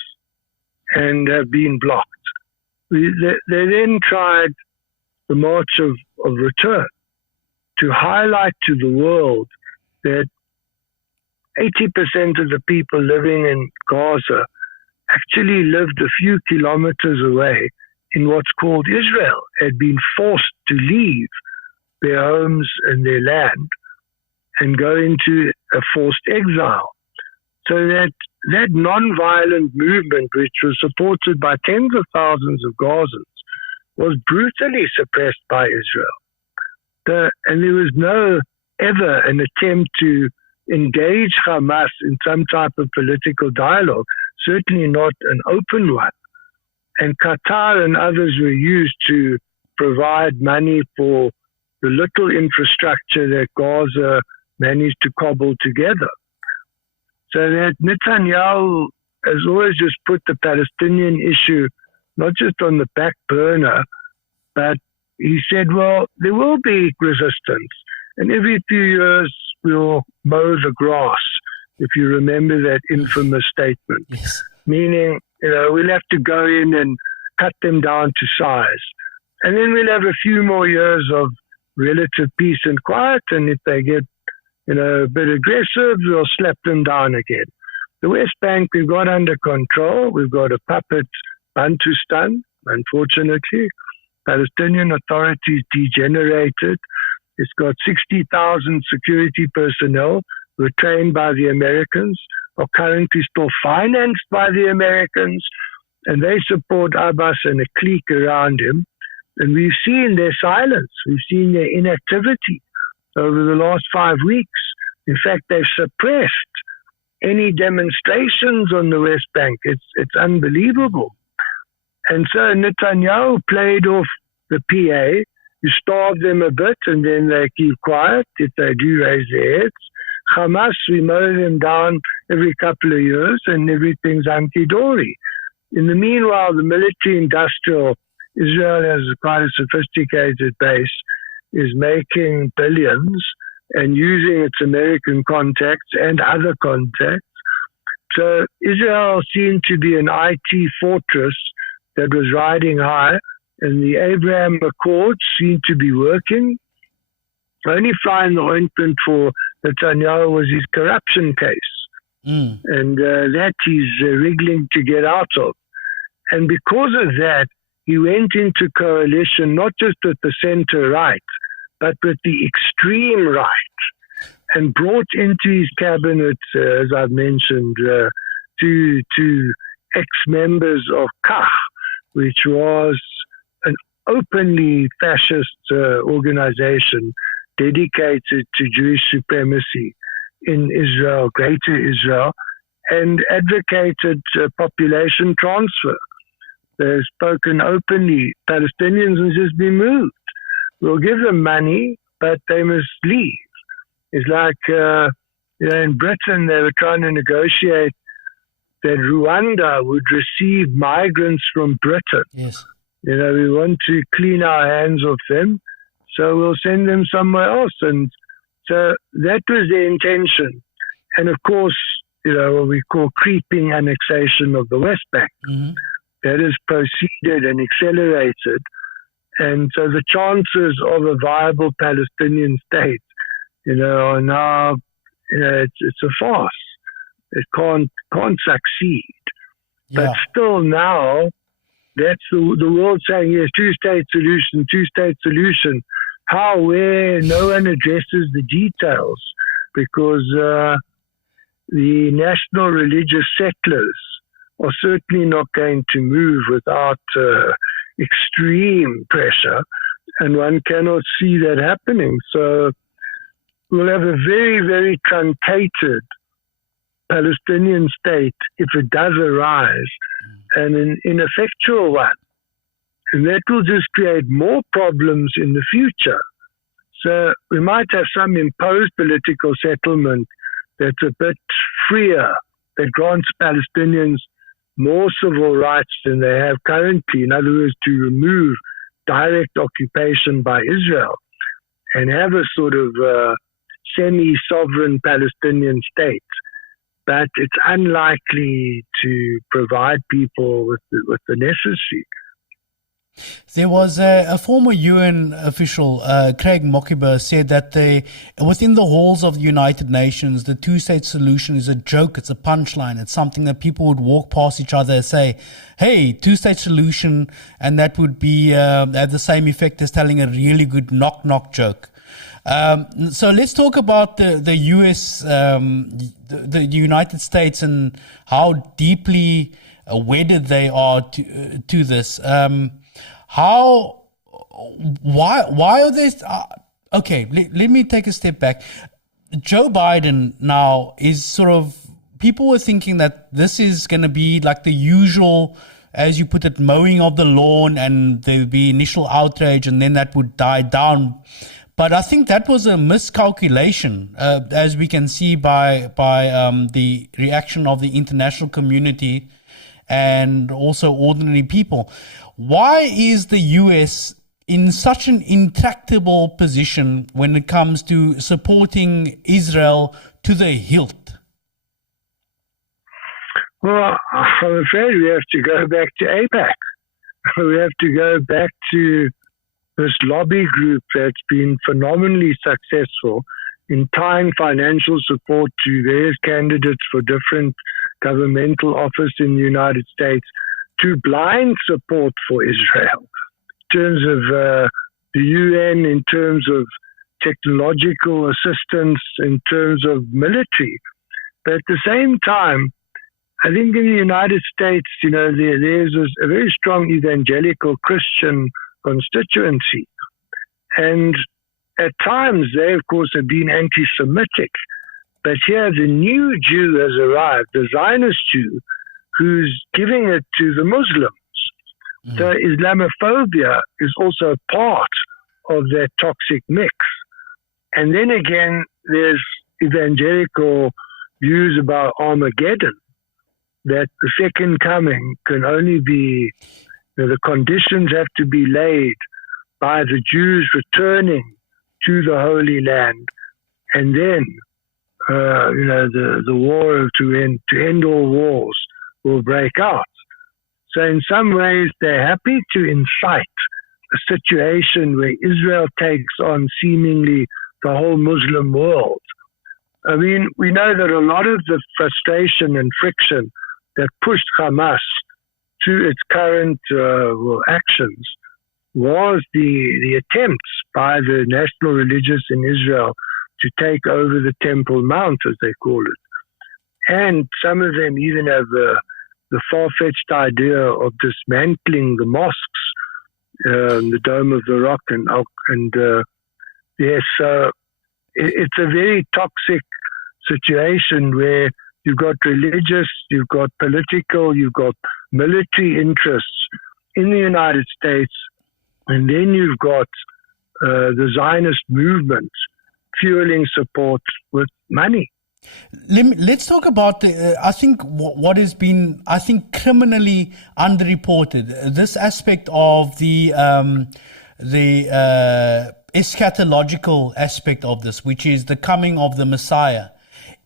and have been blocked. They then tried the March of Return to highlight to the world that 80% of the people living in Gaza actually lived a few kilometers away in what's called Israel, had been forced to leave their homes and their land and go into a forced exile. So that non-violent movement, which was supported by tens of thousands of Gazans, was brutally suppressed by Israel. And there was no ever an attempt to engage Hamas in some type of political dialogue, certainly not an open one. And Qatar and others were used to provide money for the little infrastructure that Gaza managed to cobble together. So that Netanyahu has always just put the Palestinian issue not just on the back burner, but he said, well, there will be resistance, and every few years we'll mow the grass, if you remember that infamous statement. Yes. Meaning, we'll have to go in and cut them down to size. And then we'll have a few more years of relative peace and quiet, and if they get, a bit aggressive, we'll slap them down again. The West Bank we've got under control. We've got a puppet Bantustan, unfortunately. Palestinian authorities degenerated. It's got 60,000 security personnel who are trained by the Americans, are currently still financed by the Americans, and they support Abbas and a clique around him. And we've seen their silence. We've seen their inactivity over the last 5 weeks. In fact, they've suppressed any demonstrations on the West Bank. It's unbelievable. And so Netanyahu played off the PA. You starve them a bit and then they keep quiet if they do raise their heads. Hamas, we mow them down every couple of years and everything's hunky-dory. In the meanwhile, the military-industrial, Israel has quite a sophisticated base, is making billions and using its American contacts and other contacts. So Israel seemed to be an IT fortress that was riding high, and the Abraham Accords seemed to be working. Only fly in the ointment for Netanyahu was his corruption case. And that he's wriggling to get out of. And because of that, he went into coalition not just with the center-right, but with the extreme right, and brought into his cabinet, as I've mentioned, two ex-members of KAH, which was an openly fascist organization dedicated to Jewish supremacy in Israel, Greater Israel, and advocated population transfer. They've spoken openly, Palestinians must just be moved. We'll give them money, but they must leave. It's like, in Britain, they were trying to negotiate that Rwanda would receive migrants from Britain. Yes. We want to clean our hands of them, so we'll send them somewhere else. And so that was the intention. And of course, what we call creeping annexation of the West Bank. Mm-hmm. That has proceeded and accelerated. And so the chances of a viable Palestinian state, are now, it's a farce. It can't succeed. Yeah. But still now, that's the world saying, yes, two-state solution. How, where, no one addresses the details because the national religious settlers are certainly not going to move without extreme pressure, and one cannot see that happening. So we'll have a very, very truncated Palestinian state if it does arise, and an ineffectual one. And that will just create more problems in the future. So we might have some imposed political settlement that's a bit freer, that grants Palestinians more civil rights than they have currently. In other words, to remove direct occupation by Israel and have a sort of semi-sovereign Palestinian state. But it's unlikely to provide people with the necessary. There was a former UN official, Craig Mockiber, said that within the halls of the United Nations, the two-state solution is a joke, it's a punchline, it's something that people would walk past each other and say, hey, two-state solution, and that would be have the same effect as telling a really good knock-knock joke. So let's talk about the US, the United States, and how deeply wedded they are to this. Why are they? Okay, let me take a step back. Joe Biden now is sort of, people were thinking that this is going to be like the usual, as you put it, mowing of the lawn, and there would be initial outrage and then that would die down. But I think that was a miscalculation, as we can see by the reaction of the international community and also ordinary people. Why is the US in such an intractable position when it comes to supporting Israel to the hilt? Well, I'm afraid we have to go back to AIPAC. We have to go back to this lobby group that's been phenomenally successful in tying financial support to various candidates for different governmental office in the United States to blind support for Israel in terms of the UN, in terms of technological assistance, in terms of military. But at the same time, I think in the United States, there's a very strong evangelical Christian constituency. And at times, they, of course, have been anti-Semitic. But here, the new Jew has arrived, the Zionist Jew, who's giving it to the Muslims. So Islamophobia is also part of that toxic mix. And then again, there's evangelical views about Armageddon, that the second coming can only be, the conditions have to be laid by the Jews returning to the Holy Land, and then, the war to end all wars will break out. So in some ways, they're happy to incite a situation where Israel takes on seemingly the whole Muslim world. I mean, we know that a lot of the frustration and friction that pushed Hamas to its current actions was the attempts by the national religious in Israel to take over the Temple Mount, as they call it. And some of them even have the far-fetched idea of dismantling the mosques, the Dome of the Rock, it's a very toxic situation where you've got religious, you've got political, you've got military interests in the United States, and then you've got the Zionist movement fueling support with money. Let's talk about what has been, criminally underreported. This aspect of the eschatological aspect of this, which is the coming of the Messiah.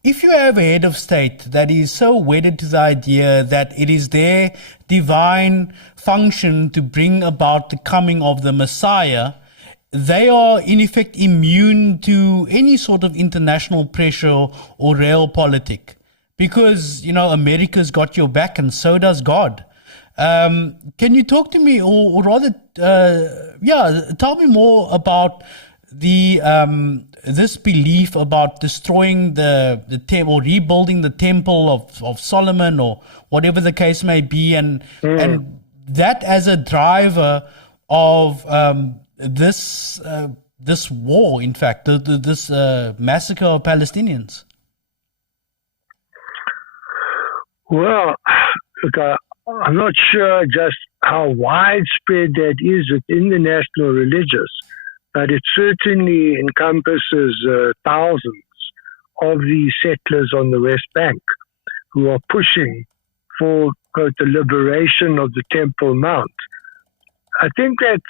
If you have a head of state that is so wedded to the idea that it is their divine function to bring about the coming of the Messiah, they are in effect immune to any sort of international pressure or realpolitik, because America's got your back and so does God. Can you talk to me, or rather, tell me more about this belief about destroying the temple or rebuilding the temple of Solomon, or whatever the case may be, and that as a driver of this war, in fact, this massacre of Palestinians? Well, look, I'm not sure just how widespread that is within the national religious, but it certainly encompasses thousands of these settlers on the West Bank who are pushing for, quote, the liberation of the Temple Mount. I think that,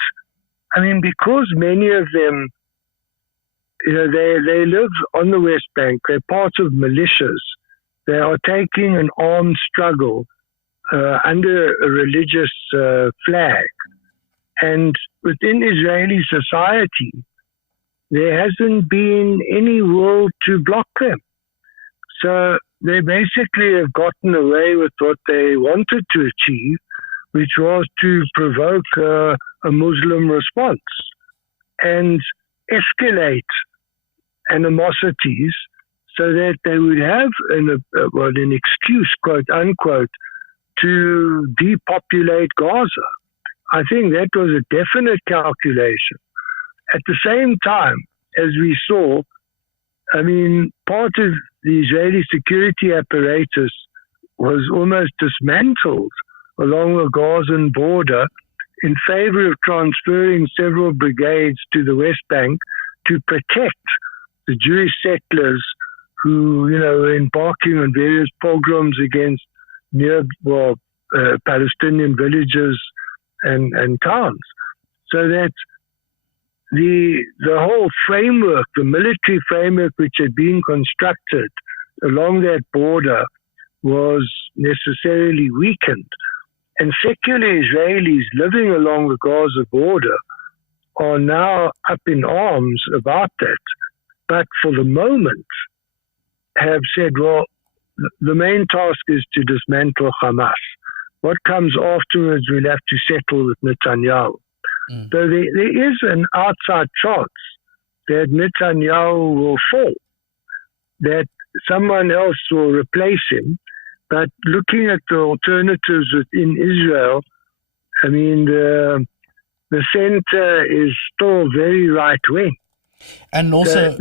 because many of them, they live on the West Bank, they're part of militias, they are taking an armed struggle under a religious flag. And within Israeli society, there hasn't been any will to block them. So they basically have gotten away with what they wanted to achieve, which was to provoke a Muslim response and escalate animosities so that they would have an excuse, quote unquote, to depopulate Gaza. I think that was a definite calculation. At the same time, as we saw, part of the Israeli security apparatus was almost dismantled along the Gazan border in favor of transferring several brigades to the West Bank to protect the Jewish settlers who, were embarking on various pogroms against Palestinian villages and towns. So that the whole framework, the military framework which had been constructed along that border was necessarily weakened. And secular Israelis living along the Gaza border are now up in arms about that. But for the moment, have said, well, the main task is to dismantle Hamas. What comes afterwards, we'll have to settle with Netanyahu. So there is an outside chance that Netanyahu will fall, that someone else will replace him. But looking at the alternatives within Israel, I mean, the center is still very right-wing. And also,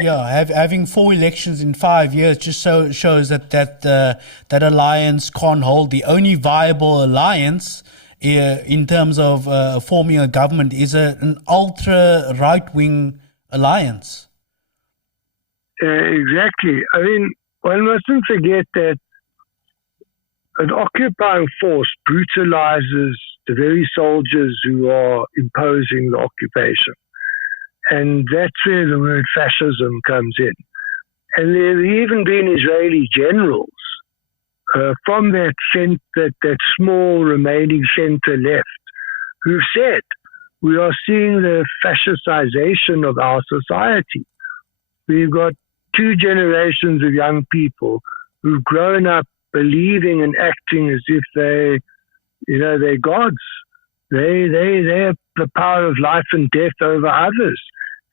having 4 elections in 5 years just shows that alliance can't hold. The only viable alliance in terms of forming a government is an ultra right-wing alliance. Exactly. I mean, one mustn't forget that an occupying force brutalizes the very soldiers who are imposing the occupation. And that's where the word fascism comes in. And there have even been Israeli generals from that small remaining center left who've said, we are seeing the fascistization of our society. We've got 2 generations of young people who've grown up believing and acting as if they're gods. They have the power of life and death over others.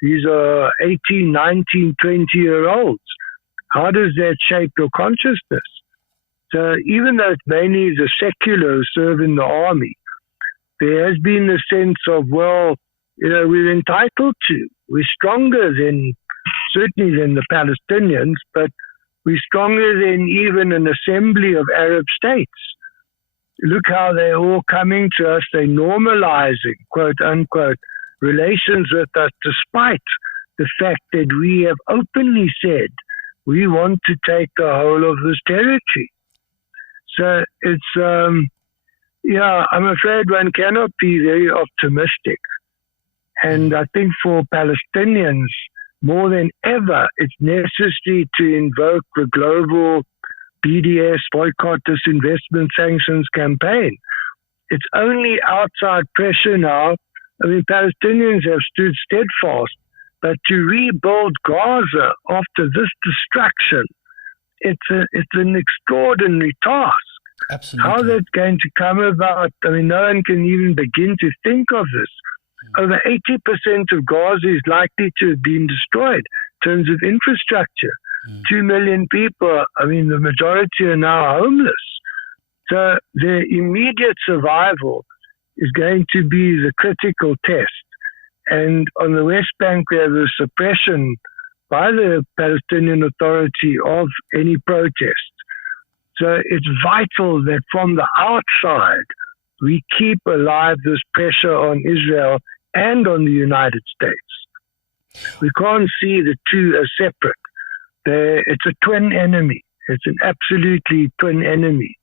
These are 18, 19, 20-year-olds. How does that shape your consciousness? So even though it's mainly the secular who serve in the army, there has been the sense of, well, we're entitled to. We're stronger certainly than the Palestinians, but we're stronger than even an assembly of Arab states. Look how they're all coming to us. They're normalizing, quote unquote, relations with us, despite the fact that we have openly said we want to take the whole of this territory. So it's, I'm afraid one cannot be very optimistic. And I think for Palestinians, more than ever, it's necessary to invoke the global BDS, boycott, disinvestment, sanctions campaign. It's only outside pressure now. I mean, Palestinians have stood steadfast, but to rebuild Gaza after this destruction, it's an extraordinary task. Absolutely. How that's going to come about, I mean, no one can even begin to think of this. Over 80% of Gaza is likely to have been destroyed in terms of infrastructure. 2 million people, I mean, the majority are now homeless. So their immediate survival is going to be the critical test. And on the West Bank, we have the suppression by the Palestinian Authority of any protest. So it's vital that from the outside, we keep alive this pressure on Israel and on the United States. We can't see the two as separate. It's a twin enemy. It's an absolutely twin enemy.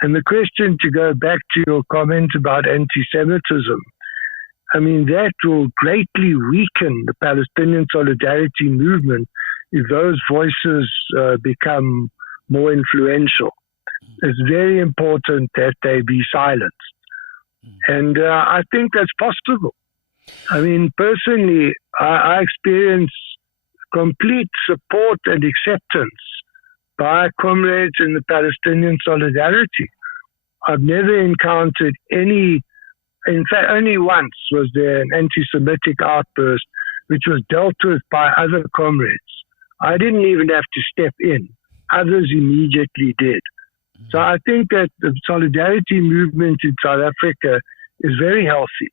And the question, to go back to your comment about anti-Semitism, I mean, that will greatly weaken the Palestinian solidarity movement if those voices become more influential. It's very important that they be silenced. And I think that's possible. I mean, personally, I experience complete support and acceptance by comrades in the Palestinian solidarity. I've never encountered any, in fact, only once was there an anti-Semitic outburst which was dealt with by other comrades. I didn't even have to step in. Others immediately did. So I think that the solidarity movement in South Africa is very healthy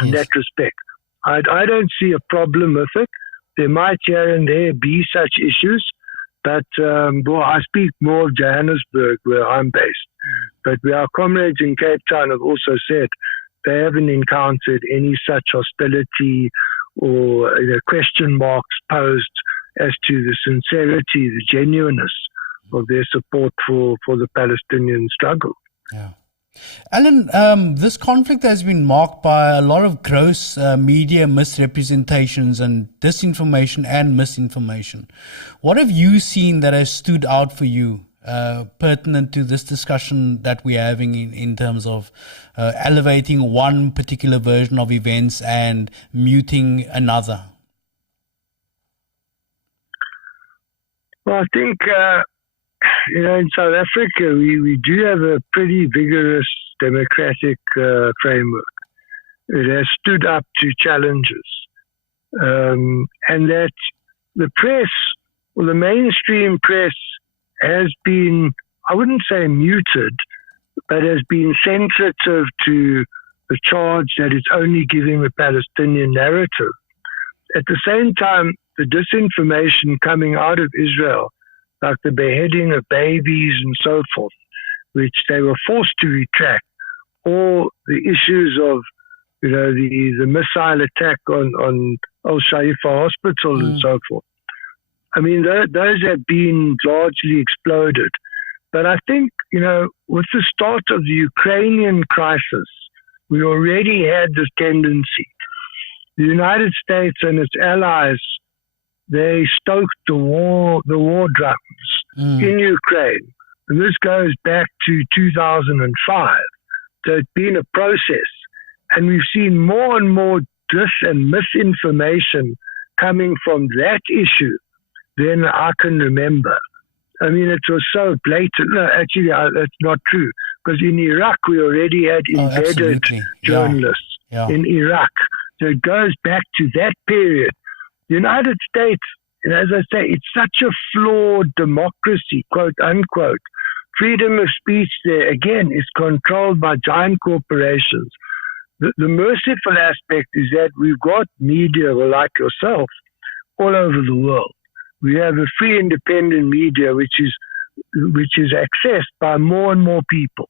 in that respect. I don't see a problem with it. There might here and there be such issues, but I speak more of Johannesburg, where I'm based. But our comrades in Cape Town have also said they haven't encountered any such hostility or question marks posed as to the sincerity, the genuineness of their support for the Palestinian struggle. Yeah. Alan, this conflict has been marked by a lot of gross media misrepresentations and disinformation and misinformation. What have you seen that has stood out for you pertinent to this discussion that we're having in terms of elevating one particular version of events and muting another? Well, I think, in South Africa, we do have a pretty vigorous democratic framework. It has stood up to challenges. And that the press, or the mainstream press, has been, I wouldn't say muted, but has been sensitive to the charge that it's only giving the Palestinian narrative. At the same time, the disinformation coming out of Israel, like the beheading of babies and so forth, which they were forced to retract, or the issues of, the missile attack on Al-Shaifa Hospital and so forth. I mean, those have been largely exploded. But I think, with the start of the Ukrainian crisis, we already had this tendency. The United States and its allies, they stoked the war drums in Ukraine. And this goes back to 2005. So it's been a process. And we've seen more and more and misinformation coming from that issue than I can remember. I mean, it was so blatant. No, actually, that's not true. Because in Iraq, we already had embedded journalists in Iraq. So it goes back to that period. The United States, as I say, it's such a flawed democracy, quote unquote. Freedom of speech there, again, is controlled by giant corporations. The merciful aspect is that we've got media like yourself all over the world. We have a free, independent media which is accessed by more and more people.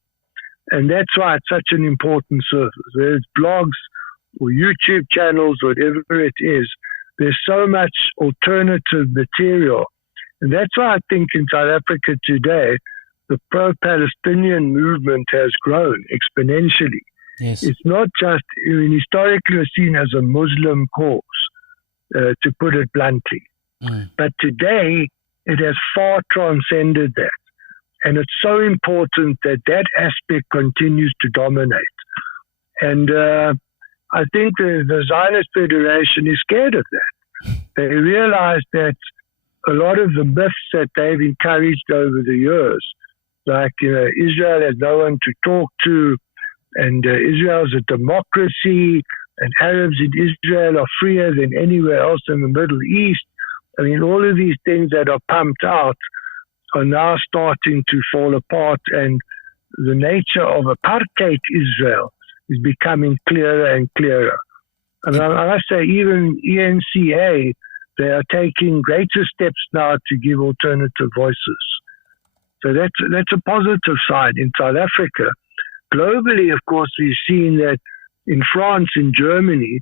And that's why it's such an important service. There's blogs or YouTube channels, whatever it is. There's so much alternative material. And that's why I think in South Africa today, the pro-Palestinian movement has grown exponentially. Yes. It's not just, historically it was seen as a Muslim cause, to put it bluntly. But today, it has far transcended that. And it's so important that that aspect continues to dominate. And I think the Zionist Federation is scared of that. They realize that a lot of the myths that they've encouraged over the years, like Israel has no one to talk to, and Israel is a democracy, and Arabs in Israel are freer than anywhere else in the Middle East. I mean, all of these things that are pumped out are now starting to fall apart, and the nature of apartheid Israel is becoming clearer and clearer. And I must say, even ENCA, they are taking greater steps now to give alternative voices. So that's a positive side in South Africa. Globally, of course, we've seen that in France, in Germany,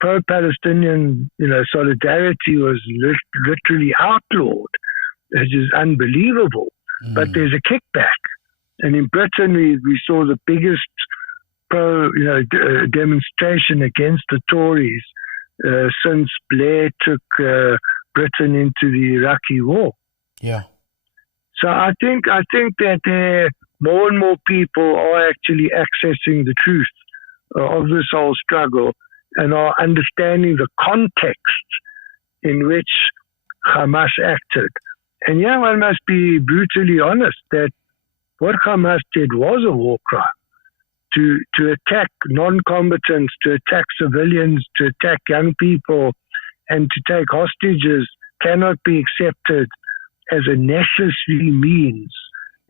pro-Palestinian, solidarity was literally outlawed, which is unbelievable. But there's a kickback, and in Britain we saw the biggest demonstration against the Tories since Blair took Britain into the Iraqi war. Yeah. So I think that more and more people are actually accessing the truth of this whole struggle and are understanding the context in which Hamas acted. And one must be brutally honest that what Hamas did was a war crime. To attack non-combatants, to attack civilians, to attack young people, and to take hostages cannot be accepted as a necessary means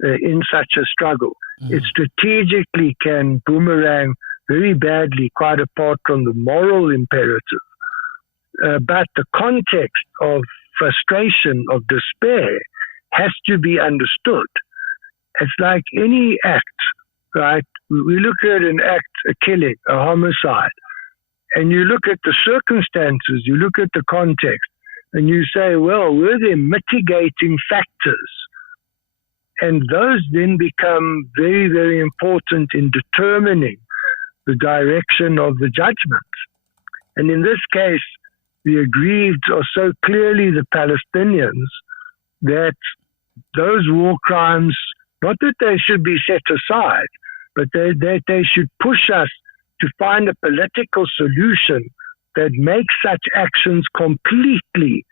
in such a struggle. It strategically can boomerang very badly, quite apart from the moral imperative. But the context of frustration, of despair, has to be understood. It's like any act, right? We look at an act, a killing, a homicide, and you look at the circumstances, you look at the context, and you say, well, were there mitigating factors? And those then become very, very important in determining the direction of the judgment. And in this case, the aggrieved are so clearly the Palestinians that those war crimes, not that they should be set aside, but that they should push us to find a political solution that makes such actions completely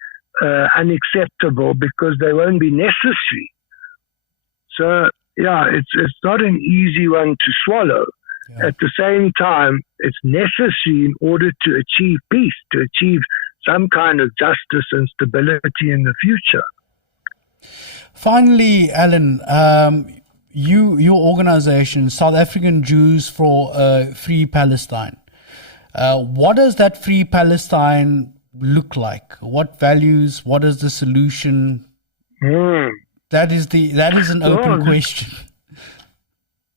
unacceptable because they won't be necessary. So, yeah, it's not an easy one to swallow. Yeah. At the same time, it's necessary in order to achieve peace, to achieve some kind of justice and stability in the future. Finally, Allan, your organization, South African Jews for Free Palestine, what does that Free Palestine look like? What values? What is the solution? That is an open question.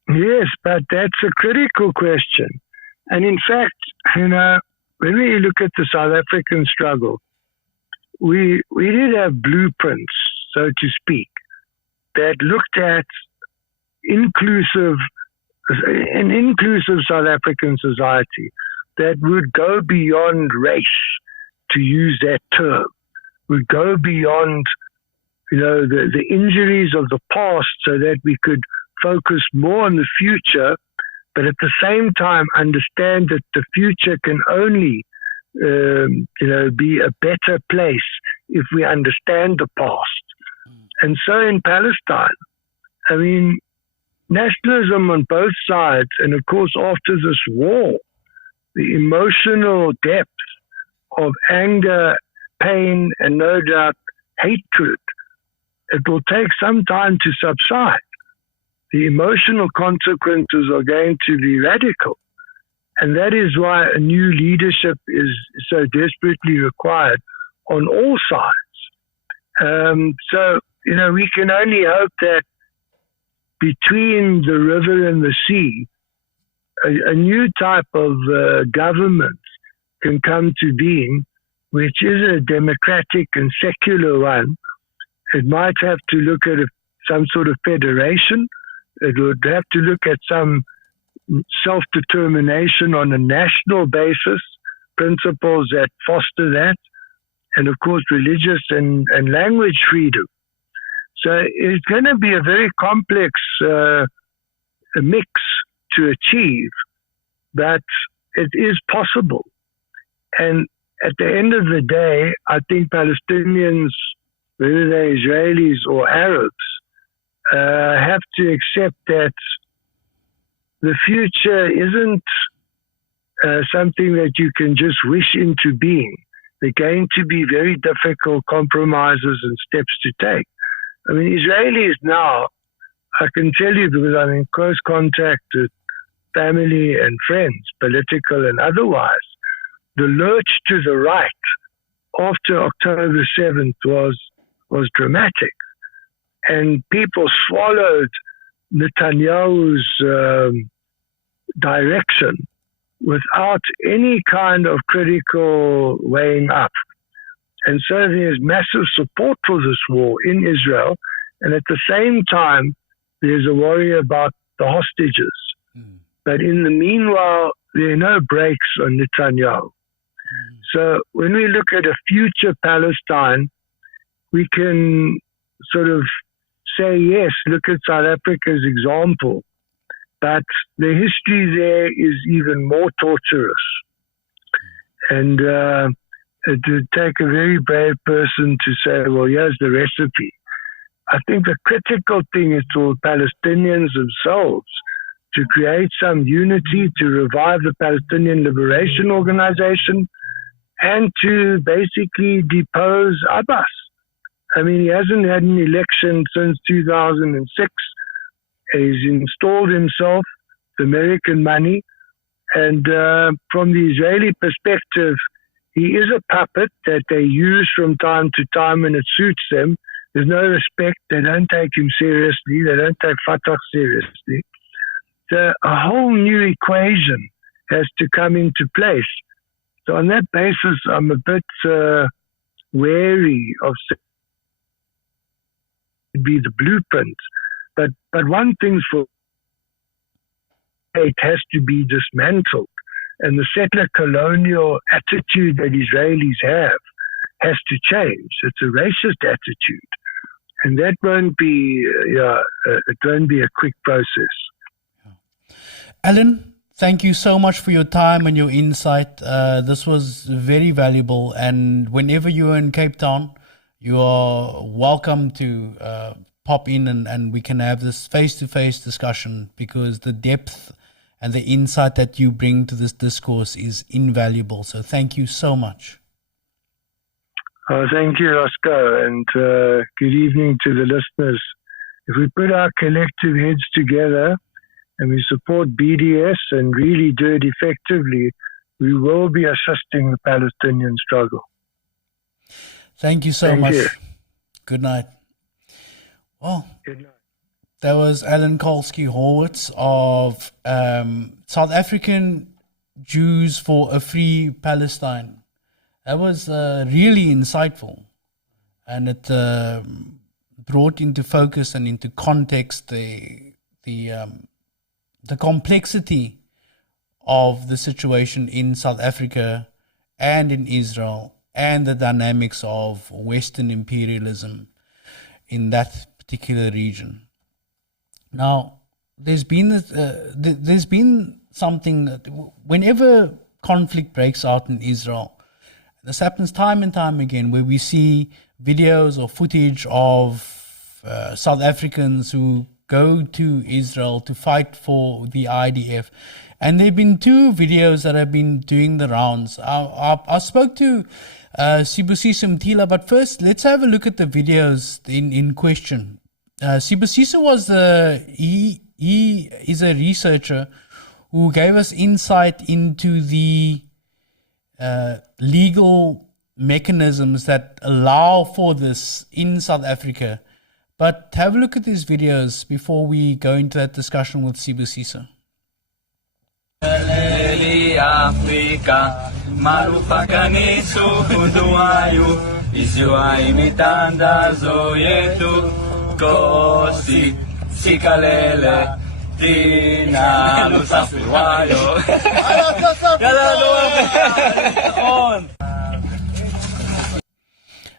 Yes, but that's a critical question. And in fact, when we look at the South African struggle, we did have blueprints, so to speak, that looked at an inclusive South African society that would go beyond race, to use that term, would go beyond the injuries of the past so that we could focus more on the future, but at the same time understand that the future can only be a better place if we understand the past. And so in Palestine, I mean, nationalism on both sides, and of course after this war, the emotional depth of anger, pain, and no doubt hatred, it will take some time to subside. The emotional consequences are going to be radical. And that is why a new leadership is so desperately required on all sides. So, we can only hope that between the river and the sea, a new type of government can come to being, which is a democratic and secular one. It might have to look at some sort of federation. It would have to look at some self-determination on a national basis, principles that foster that, and of course religious and language freedom. So it's going to be a very complex mix to achieve, but it is possible. And at the end of the day, I think Palestinians, whether they're Israelis or Arabs, have to accept that the future isn't something that you can just wish into being. There are going to be very difficult compromises and steps to take. I mean, Israelis now, I can tell you because I'm in close contact with family and friends, political and otherwise, the lurch to the right after October 7th was dramatic. And people swallowed Netanyahu's direction without any kind of critical weighing up. And so there's massive support for this war in Israel. And at the same time, there's a worry about the hostages. But in the meanwhile, there are no brakes on Netanyahu. So when we look at a future Palestine, we can sort of say, yes, look at South Africa's example, but the history there is even more torturous. And it would take a very brave person to say, well, here's the recipe. I think the critical thing is for Palestinians themselves to create some unity, to revive the Palestinian Liberation Organization, and to basically depose Abbas. I mean, he hasn't had an election since 2006. He's installed himself with American money. And from the Israeli perspective, he is a puppet that they use from time to time when it suits them. There's no respect. They don't take him seriously. They don't take Fatah seriously. So a whole new equation has to come into place. So on that basis, I'm a bit wary of be the blueprint. But one thing's for it has to be dismantled. And the settler colonial attitude that Israelis have has to change. It's a racist attitude. And that won't be, it won't be a quick process. Allan, thank you so much for your time and your insight. This was very valuable. And whenever you're in Cape Town, you are welcome to pop in and we can have this face-to-face discussion, because the depth and the insight that you bring to this discourse is invaluable. So thank you so much. Thank you, Roscoe, and good evening to the listeners. If we put our collective heads together and we support BDS and really do it effectively, we will be assisting the Palestinian struggle. Thank you so much. You. Good night. Well, Good night. That was ALLAN KOLSKI HORWITZ of South African Jews for a Free Palestine. That was really insightful, and it brought into focus and into context the complexity of the situation in South Africa and in Israel, and the dynamics of Western imperialism in that particular region. Now, there's been something that whenever conflict breaks out in Israel, this happens time and time again, where we see videos or footage of South Africans who go to Israel to fight for the IDF. And there have been two videos that have been doing the rounds. I spoke to SIBUSISO MTILA, but first let's have a look at the videos in question. SIBUSISO was he is a researcher who gave us insight into the legal mechanisms that allow for this in South Africa. But have a look at these videos before we go into that discussion with SIBUSISO.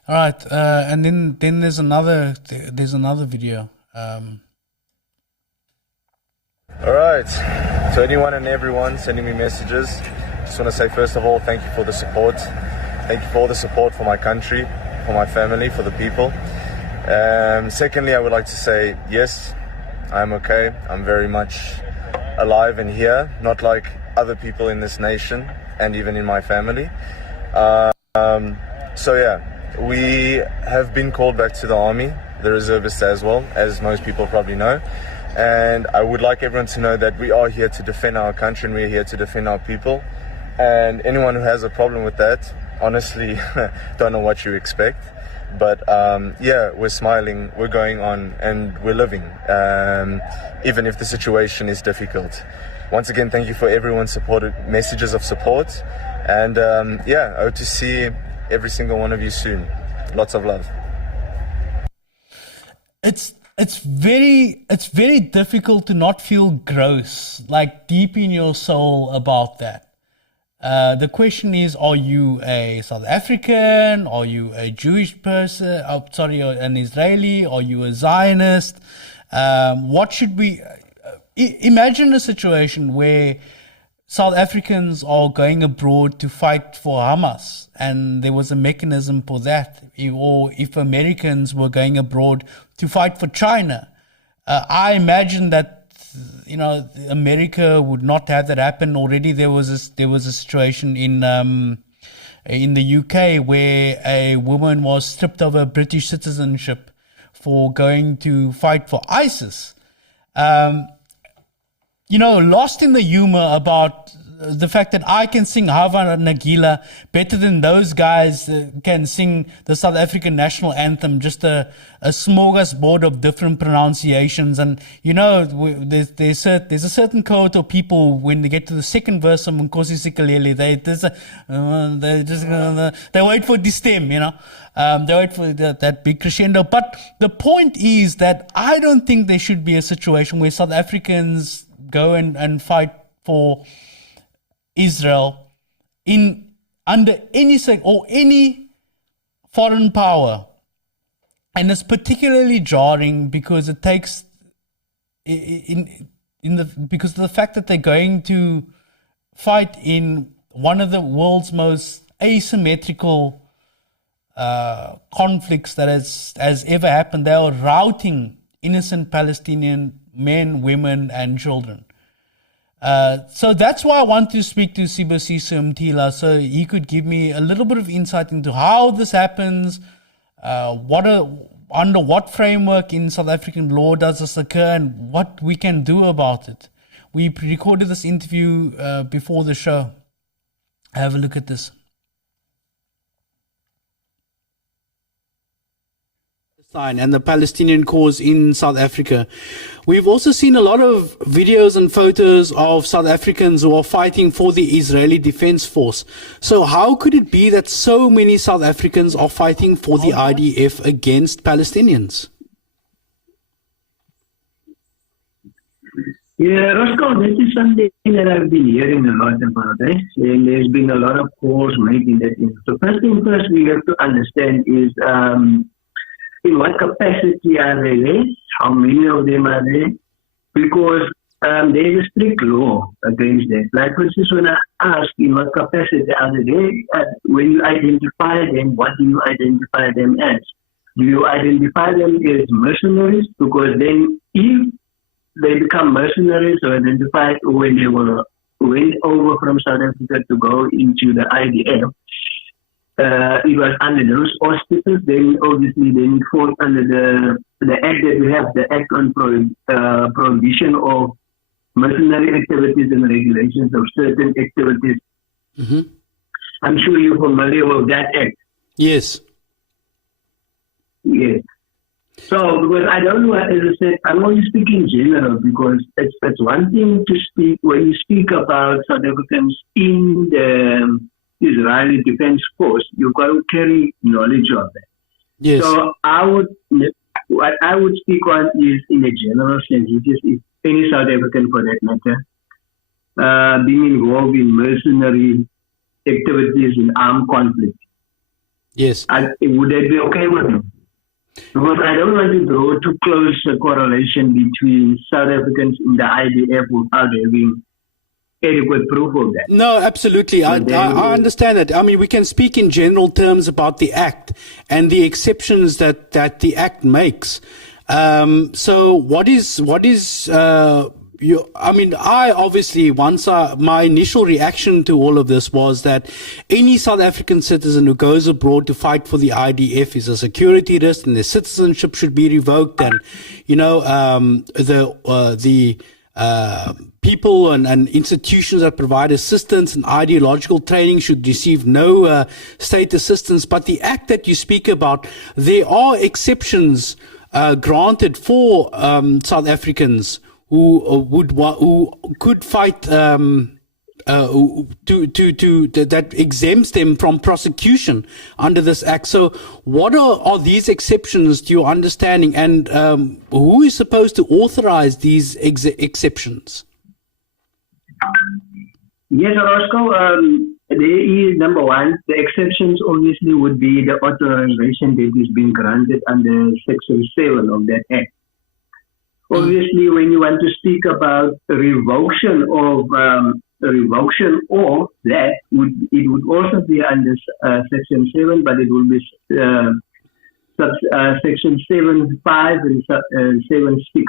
All right, and then there's another video. All right, to anyone and everyone sending me messages, just want to say first of all, thank you for the support. Thank you for all the support for my country, for my family, for the people. Secondly, I would like to say, yes, I'm okay. I'm very much alive and here, not like other people in this nation and even in my family. So yeah, we have been called back to the army, the reservists as well, as most people probably know. And I would like everyone to know that we are here to defend our country and we're here to defend our people. And anyone who has a problem with that, honestly, don't know what you expect. But yeah, we're smiling, we're going on, and we're living, even if the situation is difficult. Once again, thank you for everyone's supported messages of support. And yeah, I hope to see every single one of you soon. Lots of love. It's very difficult to not feel gross, like deep in your soul about that. The question is, are you a South African? Are you a Jewish person? An Israeli? Are you a Zionist? What should we... imagine a situation where South Africans are going abroad to fight for Hamas, and there was a mechanism for that. Or if Americans were going abroad to fight for China, I imagine that America would not have that happen. Already there was a situation in the UK where a woman was stripped of her British citizenship for going to fight for ISIS. Lost in the humor about the fact that I can sing Hava Nagila better than those guys can sing the South African national anthem, just a smorgasbord of different pronunciations. And, you know, there's a certain cohort of people, when they get to the second verse of Nkosi Sikeleli, they wait for this stem, you know. They wait for that big crescendo. But the point is that I don't think there should be a situation where South Africans go and fight for Israel under any foreign power. And it's particularly jarring because it takes because of the fact that they're going to fight in one of the world's most asymmetrical conflicts that has ever happened. They are routing innocent Palestinian men, women, and children. So that's why I want to speak to Sibusiso Mtila, so he could give me a little bit of insight into how this happens, under what framework in South African law does this occur, and what we can do about it. We recorded this interview before the show. Have a look at this. And the Palestinian cause in South Africa. We've also seen a lot of videos and photos of South Africans who are fighting for the Israeli Defense Force. So how could it be that so many South Africans are fighting for the IDF against Palestinians? Yeah, Roscoe, this is something that I've been hearing a lot about. And there's been a lot of calls made in that. So first thing first we have to understand is in what capacity are they there? How many of them are there? Because there is a strict law against that. Like, for instance, when I ask in what capacity are they there, when you identify them, what do you identify them as? Do you identify them as mercenaries? Because then if they become mercenaries or identified when they went over from South Africa to go into the IDF, it was under those auspices, then obviously it falls under the act that we have, the Act on Prohibition of Mercenary Activities and Regulations of Certain Activities. Mm-hmm. I'm sure you're familiar with that act. Yes. Yes. So, because I don't know, as I said, I'm only speaking general, because it's one thing to speak, when you speak about South Africans in the Israeli Defense Force, you've got to carry knowledge of that. Yes. So what I would speak on is in a general sense, which is if any South African for that matter, being involved in mercenary activities in armed conflict. Yes. Would that be okay with you? Because I don't want to draw too close a correlation between South Africans in the IDF without having adequate proof of that. No, absolutely. I understand that. I mean, we can speak in general terms about the Act and the exceptions that the Act makes. So what is I mean, I obviously, my initial reaction to all of this was that any South African citizen who goes abroad to fight for the IDF is a security risk, and their citizenship should be revoked. And, you know, the people and institutions that provide assistance and ideological training should receive no state assistance. But the Act that you speak about, there are exceptions granted for South Africans who could fight that exempts them from prosecution under this Act. So what are these exceptions to your understanding, and who is supposed to authorize these exceptions? Yes, Roscoe, there is, number one, the exceptions obviously would be the authorization that is being granted under Section 7 of that Act. Obviously, when you want to speak about revocation of that, it would also be under Section 7, but it will be Section 7.5 and 7.6.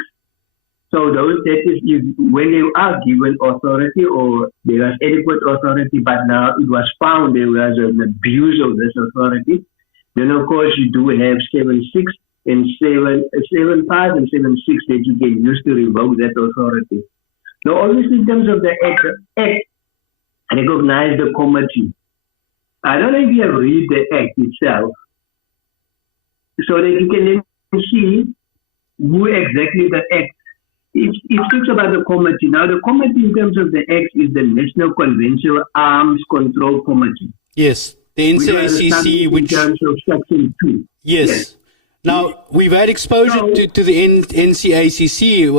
So that is when they are given authority, or there is adequate authority, but now it was found there was an abuse of this authority, then of course you do have 7.6 and 7.5 and 7.6 that you can use to revoke that authority. Now, obviously, in terms of the Act, recognize the committee. I don't know if you have read the act itself, so that you can then see who exactly the act. It speaks about the committee. Now, the committee in terms of the act is the National Conventional Arms Control Committee. Yes, the NCACC, which in terms of Section 2. Yes. Now, we've had exposure to the NCACC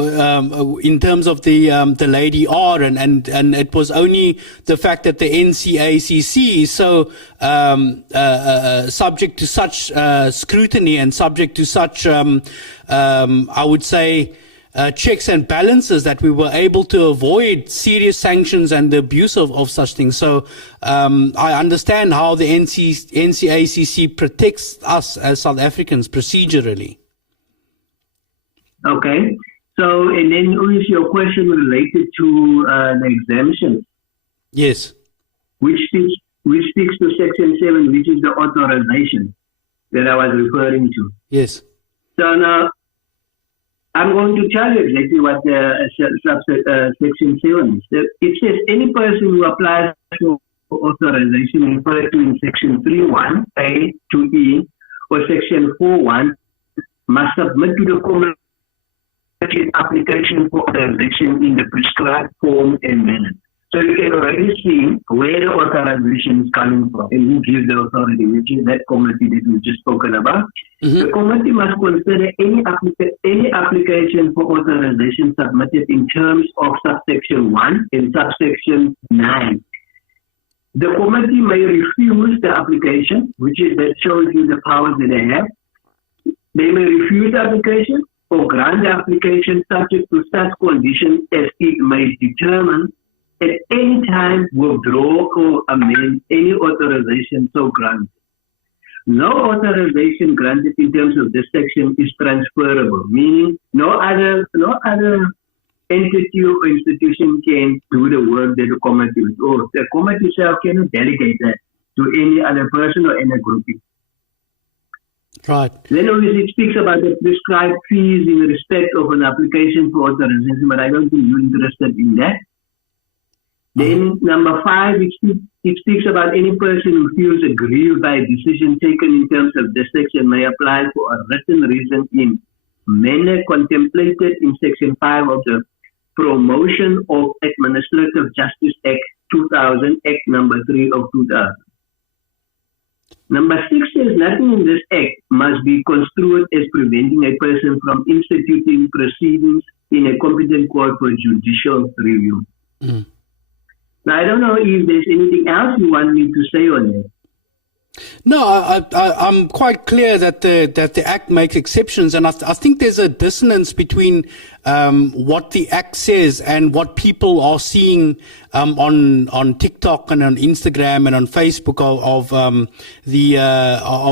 in terms of the Lady R, and it was only the fact that the NCACC is so subject to such scrutiny and subject to such, I would say, checks and balances that we were able to avoid serious sanctions and the abuse of such things. So I understand how the NCACC protects us as South Africans procedurally. Okay. So, and then is your question related to the exemptions? Yes. Which speaks to Section 7, which is the authorization that I was referring to. Yes. So now, I'm going to tell you exactly what Section 7 is. It says any person who applies for authorization referred to in Section 3.1 A to E or Section 4.1 must submit to the committee application for authorization in the prescribed form and manner. So you can already see where the authorization is coming from and who gives the authority, which is that committee that we've just spoken about. Mm-hmm. The committee must consider any application for authorization submitted in terms of subsection 1 and subsection 9. The committee may refuse the application, which is that shows you the powers that they have. They may refuse the application or grant the application subject to such conditions as it may determine. At any time, withdraw or amend any authorization so granted. No authorization granted in terms of this section is transferable, meaning no other entity or institution can do the work that the committee will do. Or the committee itself cannot delegate that to any other person or any grouping. Right. Then obviously it speaks about the prescribed fees in respect of an application for authorization, but I don't think you're interested in that. Then number 5, it speaks about any person who feels aggrieved by a decision taken in terms of this section may apply for a written reason in manner contemplated in Section 5 of the Promotion of Administrative Justice Act 2000, Act number 3 of 2000. Number 6 says nothing in this act must be construed as preventing a person from instituting proceedings in a competent court for judicial review. Mm. Now, I don't know if there's anything else you want me to say on it. No, I'm quite clear that the Act makes exceptions, and I think there's a dissonance between what the Act says and what people are seeing on TikTok and on Instagram and on Facebook of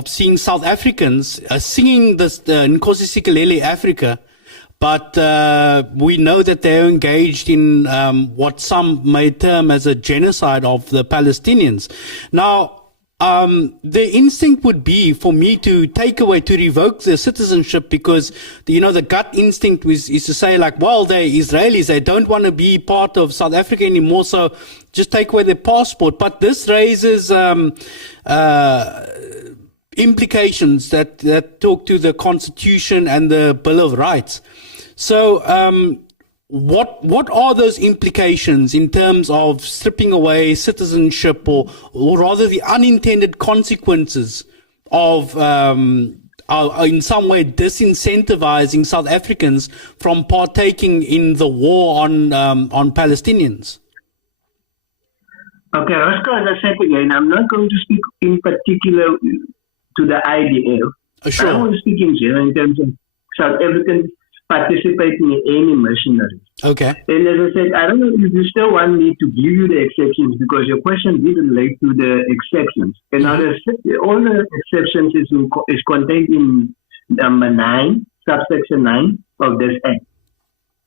seeing South Africans singing this Nkosi Sikelel Africa. But we know that they're engaged in what some may term as a genocide of the Palestinians. Now, the instinct would be for me to revoke their citizenship because, the gut instinct is to say like, well, they're Israelis, they don't want to be part of South Africa anymore, so just take away their passport. But this raises implications that talk to the Constitution and the Bill of Rights. So, what are those implications in terms of stripping away citizenship, or rather the unintended consequences of in some way disincentivizing South Africans from partaking in the war on Palestinians? Okay, Roscoe, as I said again, I'm not going to speak in particular to the IDF. Sure. I don't want to speak in general in terms of South Africans participating in any missionaries. Okay. And as I said, I don't know if you still want me to give you the exceptions because your question did relate to the exceptions. And now all the exceptions is contained in number 9, subsection 9 of this Act.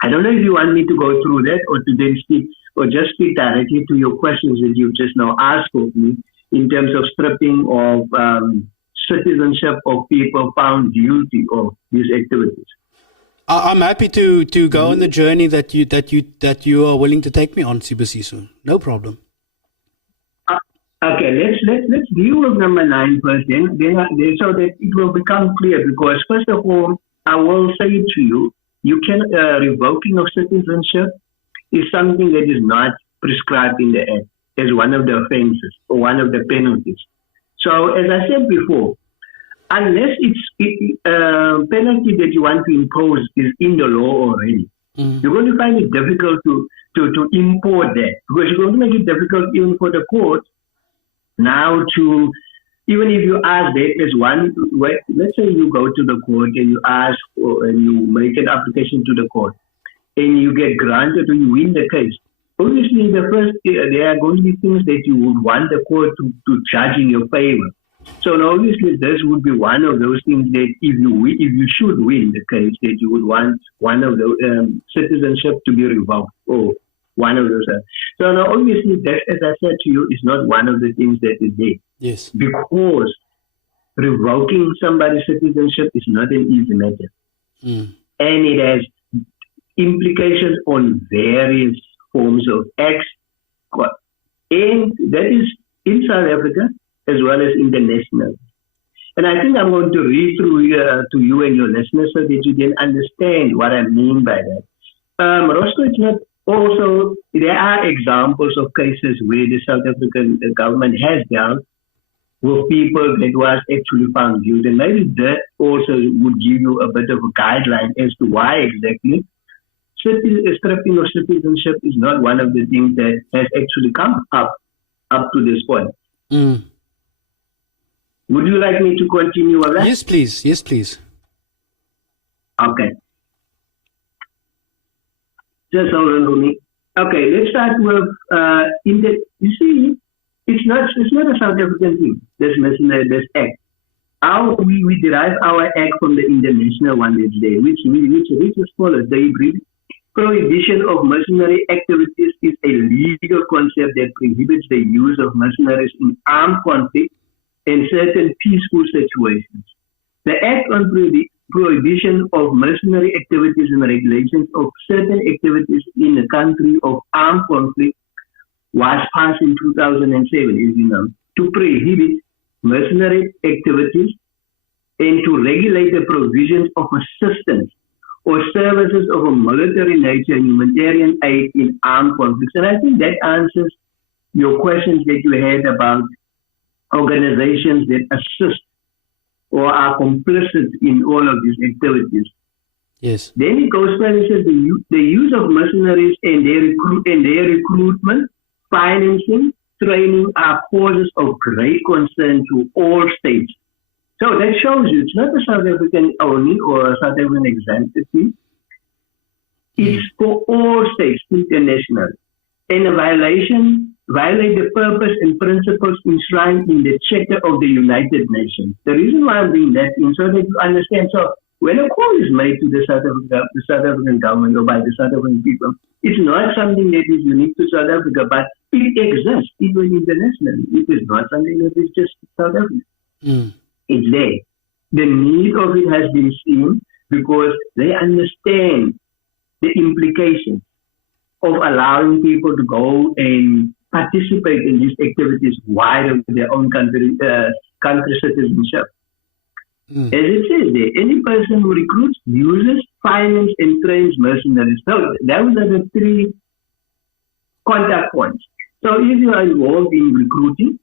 I don't know if you want me to go through that or to then speak or just speak directly to your questions that you've just now asked of me in terms of stripping of citizenship of people found guilty of these activities. I'm happy to go on the journey that you are willing to take me on, Sibusiso. No problem. let's deal with number 9 first, so that it will become clear. Because first of all, I will say to you, you can revoking of citizenship is something that is not prescribed in the Act as one of the offences or one of the penalties. So, as I said before, unless it's penalty that you want to impose is in the law already, you're going to find it difficult to import that, because you're going to make it difficult even for the court now to, even if you ask that as one, let's say you go to the court and you ask and you make an application to the court and you get granted or you win the case. Obviously, there are going to be things that you would want the court to judge in your favor. So now obviously this would be one of those things that if you should win the case, that you would want one of the citizenship to be revoked or one of those. So now obviously that, as I said to you, is not one of the things that is there. Yes. Because revoking somebody's citizenship is not an easy matter. And it has implications on various forms of acts. And that is in South Africa as well as international. And I think I'm going to read through to you and your listeners so that you can understand what I mean by that. Roscoe, it's not also, there are examples of cases where the South African government has dealt with people that was actually found guilty. And maybe that also would give you a bit of a guideline as to why exactly stripping of citizenship is not one of the things that has actually come up to this point. Would you like me to continue with that? Yes, please. Yes, please. Okay. Just hold on to me. Okay, let's start with you see, it's not a South African thing. This act. How we derive our act from the international one that's there, which as follows. The prohibition of mercenary activities is a legal concept that prohibits the use of mercenaries in armed conflict in certain peaceful situations. The Act on Prohibition of Mercenary Activities and Regulations of Certain Activities in a Country of Armed Conflict was passed in 2007, as you know, to prohibit mercenary activities and to regulate the provisions of assistance or services of a military nature and humanitarian aid in armed conflicts. And I think that answers your questions that you had about organizations that assist or are complicit in all of these activities. Yes. Then it goes further and says the use of mercenaries and their recruitment, financing, training are causes of great concern to all states. So that shows you it's not a South African only or a South African exemplity. It's for all states internationally. And a violate the purpose and principles enshrined in the Charter of the United Nations. The reason why I'm doing that is so that you understand. So when a call is made to the South African government or by the South African people, it's not something that is unique to South Africa, but it exists even internationally. It is not something that is just South Africa. It's there. The need of it has been seen because they understand the implications of allowing people to go and participate in these activities while of their own country citizenship. As it says there, any person who recruits, uses, finances, and trains mercenaries. So those are the 3 contact points. So if you are involved in recruiting,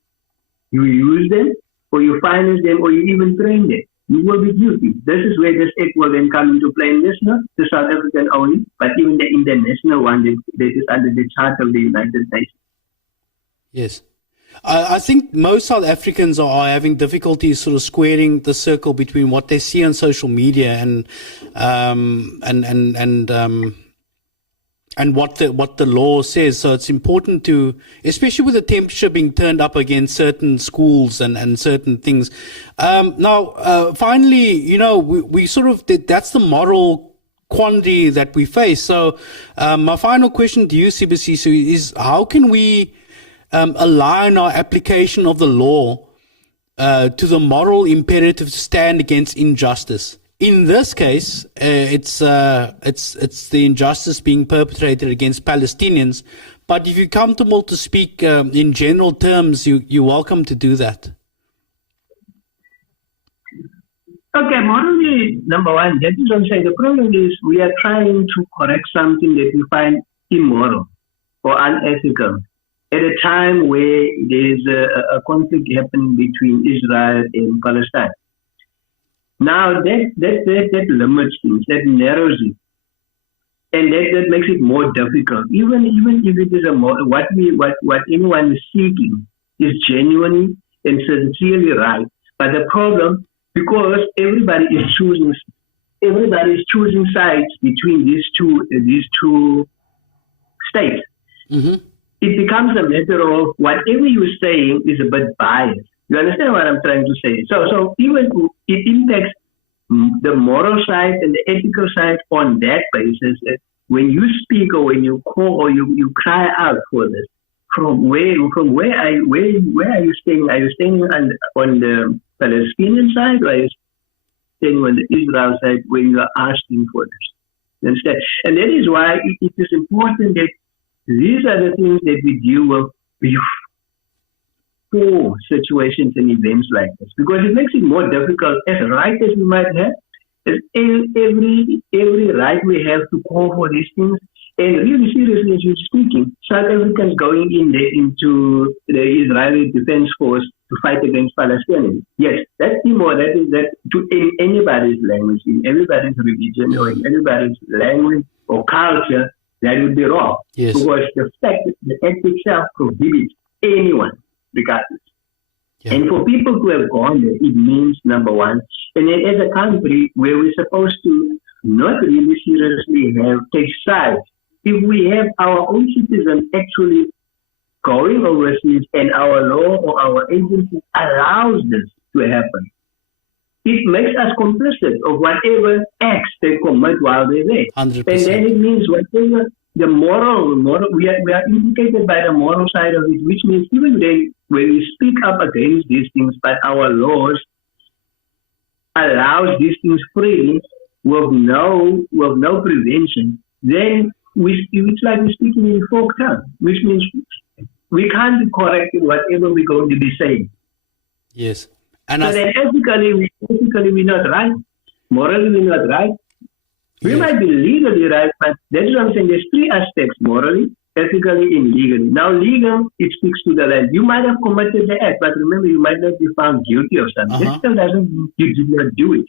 you use them, or you finance them, or you even train them, you will be guilty. This is where this act will then come into play. And this not the South African only, but even the international one that is under the Charter of the United Nations. Yes. I think most South Africans are having difficulty sort of squaring the circle between what they see on social media and what the law says. So it's important to, especially with the temperature being turned up against certain schools and certain things. Finally, you know, we sort of that's the moral quandary that we face. So my final question to you, Sibusiso, is how can we align our application of the law to the moral imperative to stand against injustice? In this case, it's the injustice being perpetrated against Palestinians, But if you're comfortable to speak in general terms, you're welcome to do that. Okay, morally, number one, that is what I'm saying. The problem is we are trying to correct something that we find immoral or unethical at a time where there's a conflict happening between Israel and Palestine. Now, that limits things, that narrows it, and that makes it more difficult. Even if it is what anyone is seeking is genuinely and sincerely right, but the problem, because everybody is choosing sides between these two states. Mm-hmm. It becomes a matter of whatever you're saying is a bit biased. You understand what I'm trying to say? So even it impacts the moral side and the ethical side on that basis. When you speak or when you call or you cry out for this, from where are you staying? Are you staying on the Palestinian side, or are you staying on the Israel side when you are asking for this? You understand? And that is why it is important that these are the things that we deal with for situations and events like this, because it makes it more difficult. As right as we might have, as every right we have to call for these things. And really seriously, as you're speaking, South Africans going in there into the Israeli Defense Force to fight against Palestinians. Yes, that's immoral. That in anybody's language, in everybody's religion, or in everybody's language or culture, that would be wrong. Yes. Because the fact that the act itself prohibits anyone, regardless. Yeah. And for people who have gone there, it means, number one, and then as a country where we're supposed to not really seriously take sides, if we have our own citizens actually going overseas and our law or our agency allows this to happen, it makes us complicit of whatever acts they commit while they're there. 100%. And then it means whatever the moral, we are implicated by the moral side of it, which means even then, when we speak up against these things, but our laws allows these things freely with no prevention, then it's like we're speaking in folk tongue, which means we can't be corrected whatever we're going to be saying. Yes. And so then ethically we're not right. Morally we're not right. We might be legally right, but that's what I'm saying. There's three aspects: morally, ethically, and legally. Now, legal, it speaks to the land. You might have committed the act, but remember, you might not be found guilty of something. That still doesn't mean you did not do it.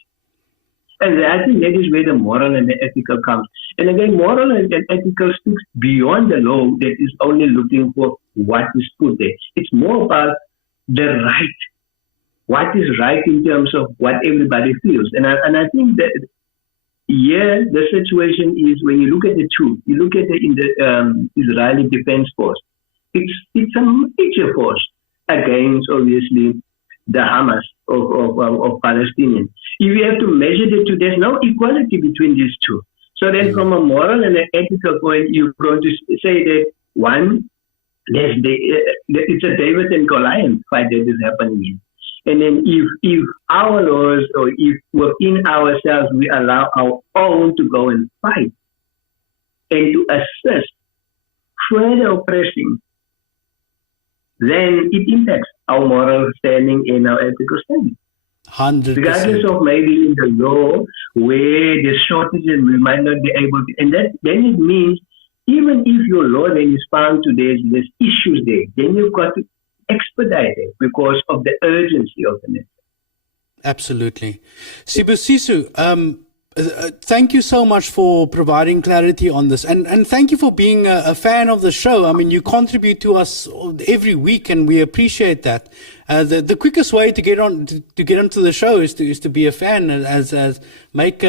And I think that is where the moral and the ethical comes. And again, moral and ethical speaks beyond the law that is only looking for what is put there. It's more about the right. What is right in terms of what everybody feels. And I think that the situation is, when you look at the two, you look at the Israeli Defense Force, it's a major force against, obviously, the Hamas of Palestinians. If you have to measure the two, there's no equality between these two. So then from a moral and an ethical point, you're going to say that one, it's a David and Goliath fight that is happening here. And then if our laws, or if within ourselves we allow our own to go and fight and to assist further oppressing, then it impacts our moral standing and our ethical standing. 100%. Regardless of maybe in the law where there's shortages, we might not be able to, and then it means even if your law then is found to there's issues there, then you've got to expedite it because of the urgency of the matter. Absolutely. Sibusiso, thank you so much for providing clarity on this, and thank you for being a fan of the show. I mean, you contribute to us every week, and we appreciate that. The quickest way to get onto the show is to be a fan, as make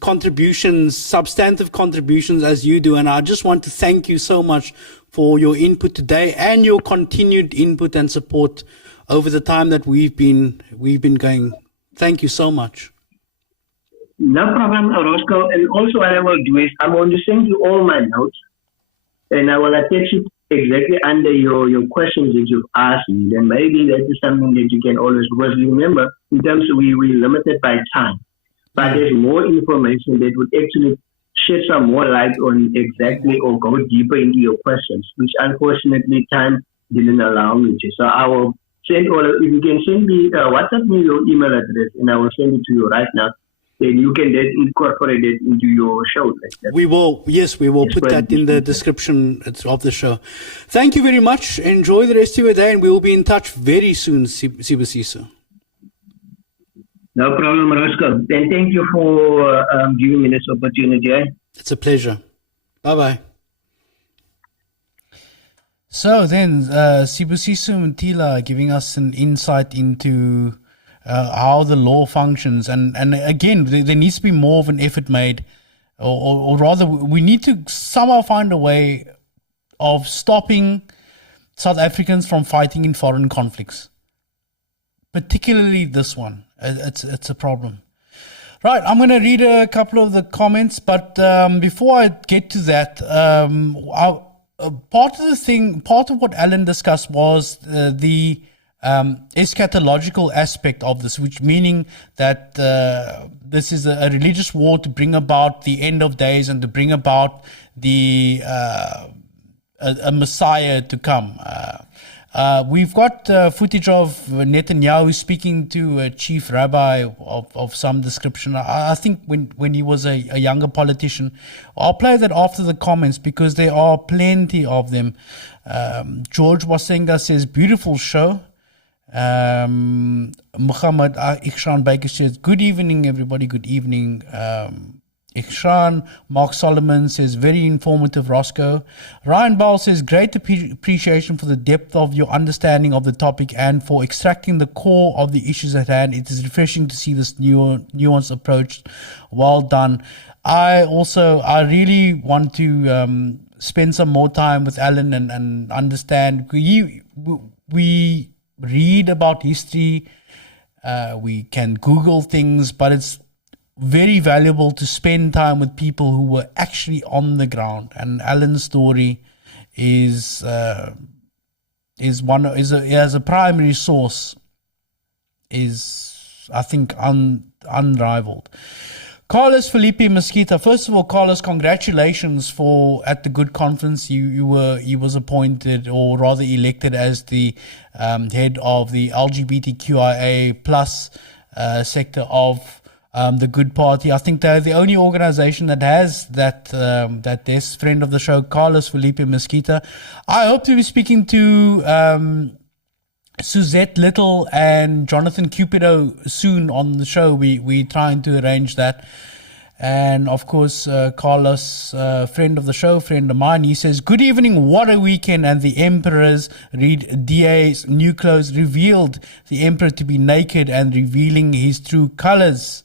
contributions, substantive contributions as you do. And I just want to thank you so much for your input today and your continued input and support over the time that we've been going. Thank you so much. No problem, Roscoe. And also what I will do is I'm going to send you all my notes, and I will attach it exactly under your questions that you've asked me. Then maybe that is something that you can always, because remember, in terms of we're limited by time, but there's more information that would actually shed some more light on exactly or go deeper into your questions, which unfortunately time didn't allow me to. So I will send all. If you can send me WhatsApp me your email address, and I will send it to you right now. Then you can then incorporate it into your show. We will, yes, we will put that in the description of the show. Thank you very much. Enjoy the rest of your day, and we will be in touch very soon, Sibusiso. No problem, Roscoe. And thank you for giving me this opportunity. It's a pleasure. Bye-bye. So then, Sibusiso Mtila giving us an insight into how the law functions, and again, there needs to be more of an effort made, or rather, we need to somehow find a way of stopping South Africans from fighting in foreign conflicts, particularly this one. It's a problem. Right, I'm going to read a couple of the comments, but before I get to that, part of what Alan discussed was the eschatological aspect of this, which meaning that this is a religious war to bring about the end of days and to bring about the a Messiah to come. We've got footage of Netanyahu speaking to a chief rabbi of some description. I think when he was a younger politician. I'll play that after the comments because there are plenty of them. George Wasenga says, beautiful show. Muhammad Ikshan Baker says, good evening, everybody. Good evening. Ikshan. Mark Solomon says, very informative, Roscoe. Ryan Ball says, great appreciation for the depth of your understanding of the topic and for extracting the core of the issues at hand. It is refreshing to see this nuanced approach. Well done. I really want to spend some more time with Alan and understand. We read about history, we can Google things, but it's very valuable to spend time with people who were actually on the ground. And Alan's story is as a primary source is, I think, unrivaled. Carlos Felipe Mesquita. First of all, Carlos, congratulations at the Good Conference. He was appointed, or rather elected, as the head of the LGBTQIA plus sector of the Good Party. I think they're the only organization that has that this friend of the show, Carlos Felipe Mesquita. I hope to be speaking to Suzette Little and Jonathan Cupido soon on the show. We're trying to arrange that. And of course, Carlos, friend of the show, friend of mine, he says, good evening, what a weekend. And the emperors, read DA's new clothes, revealed the emperor to be naked and revealing his true colors.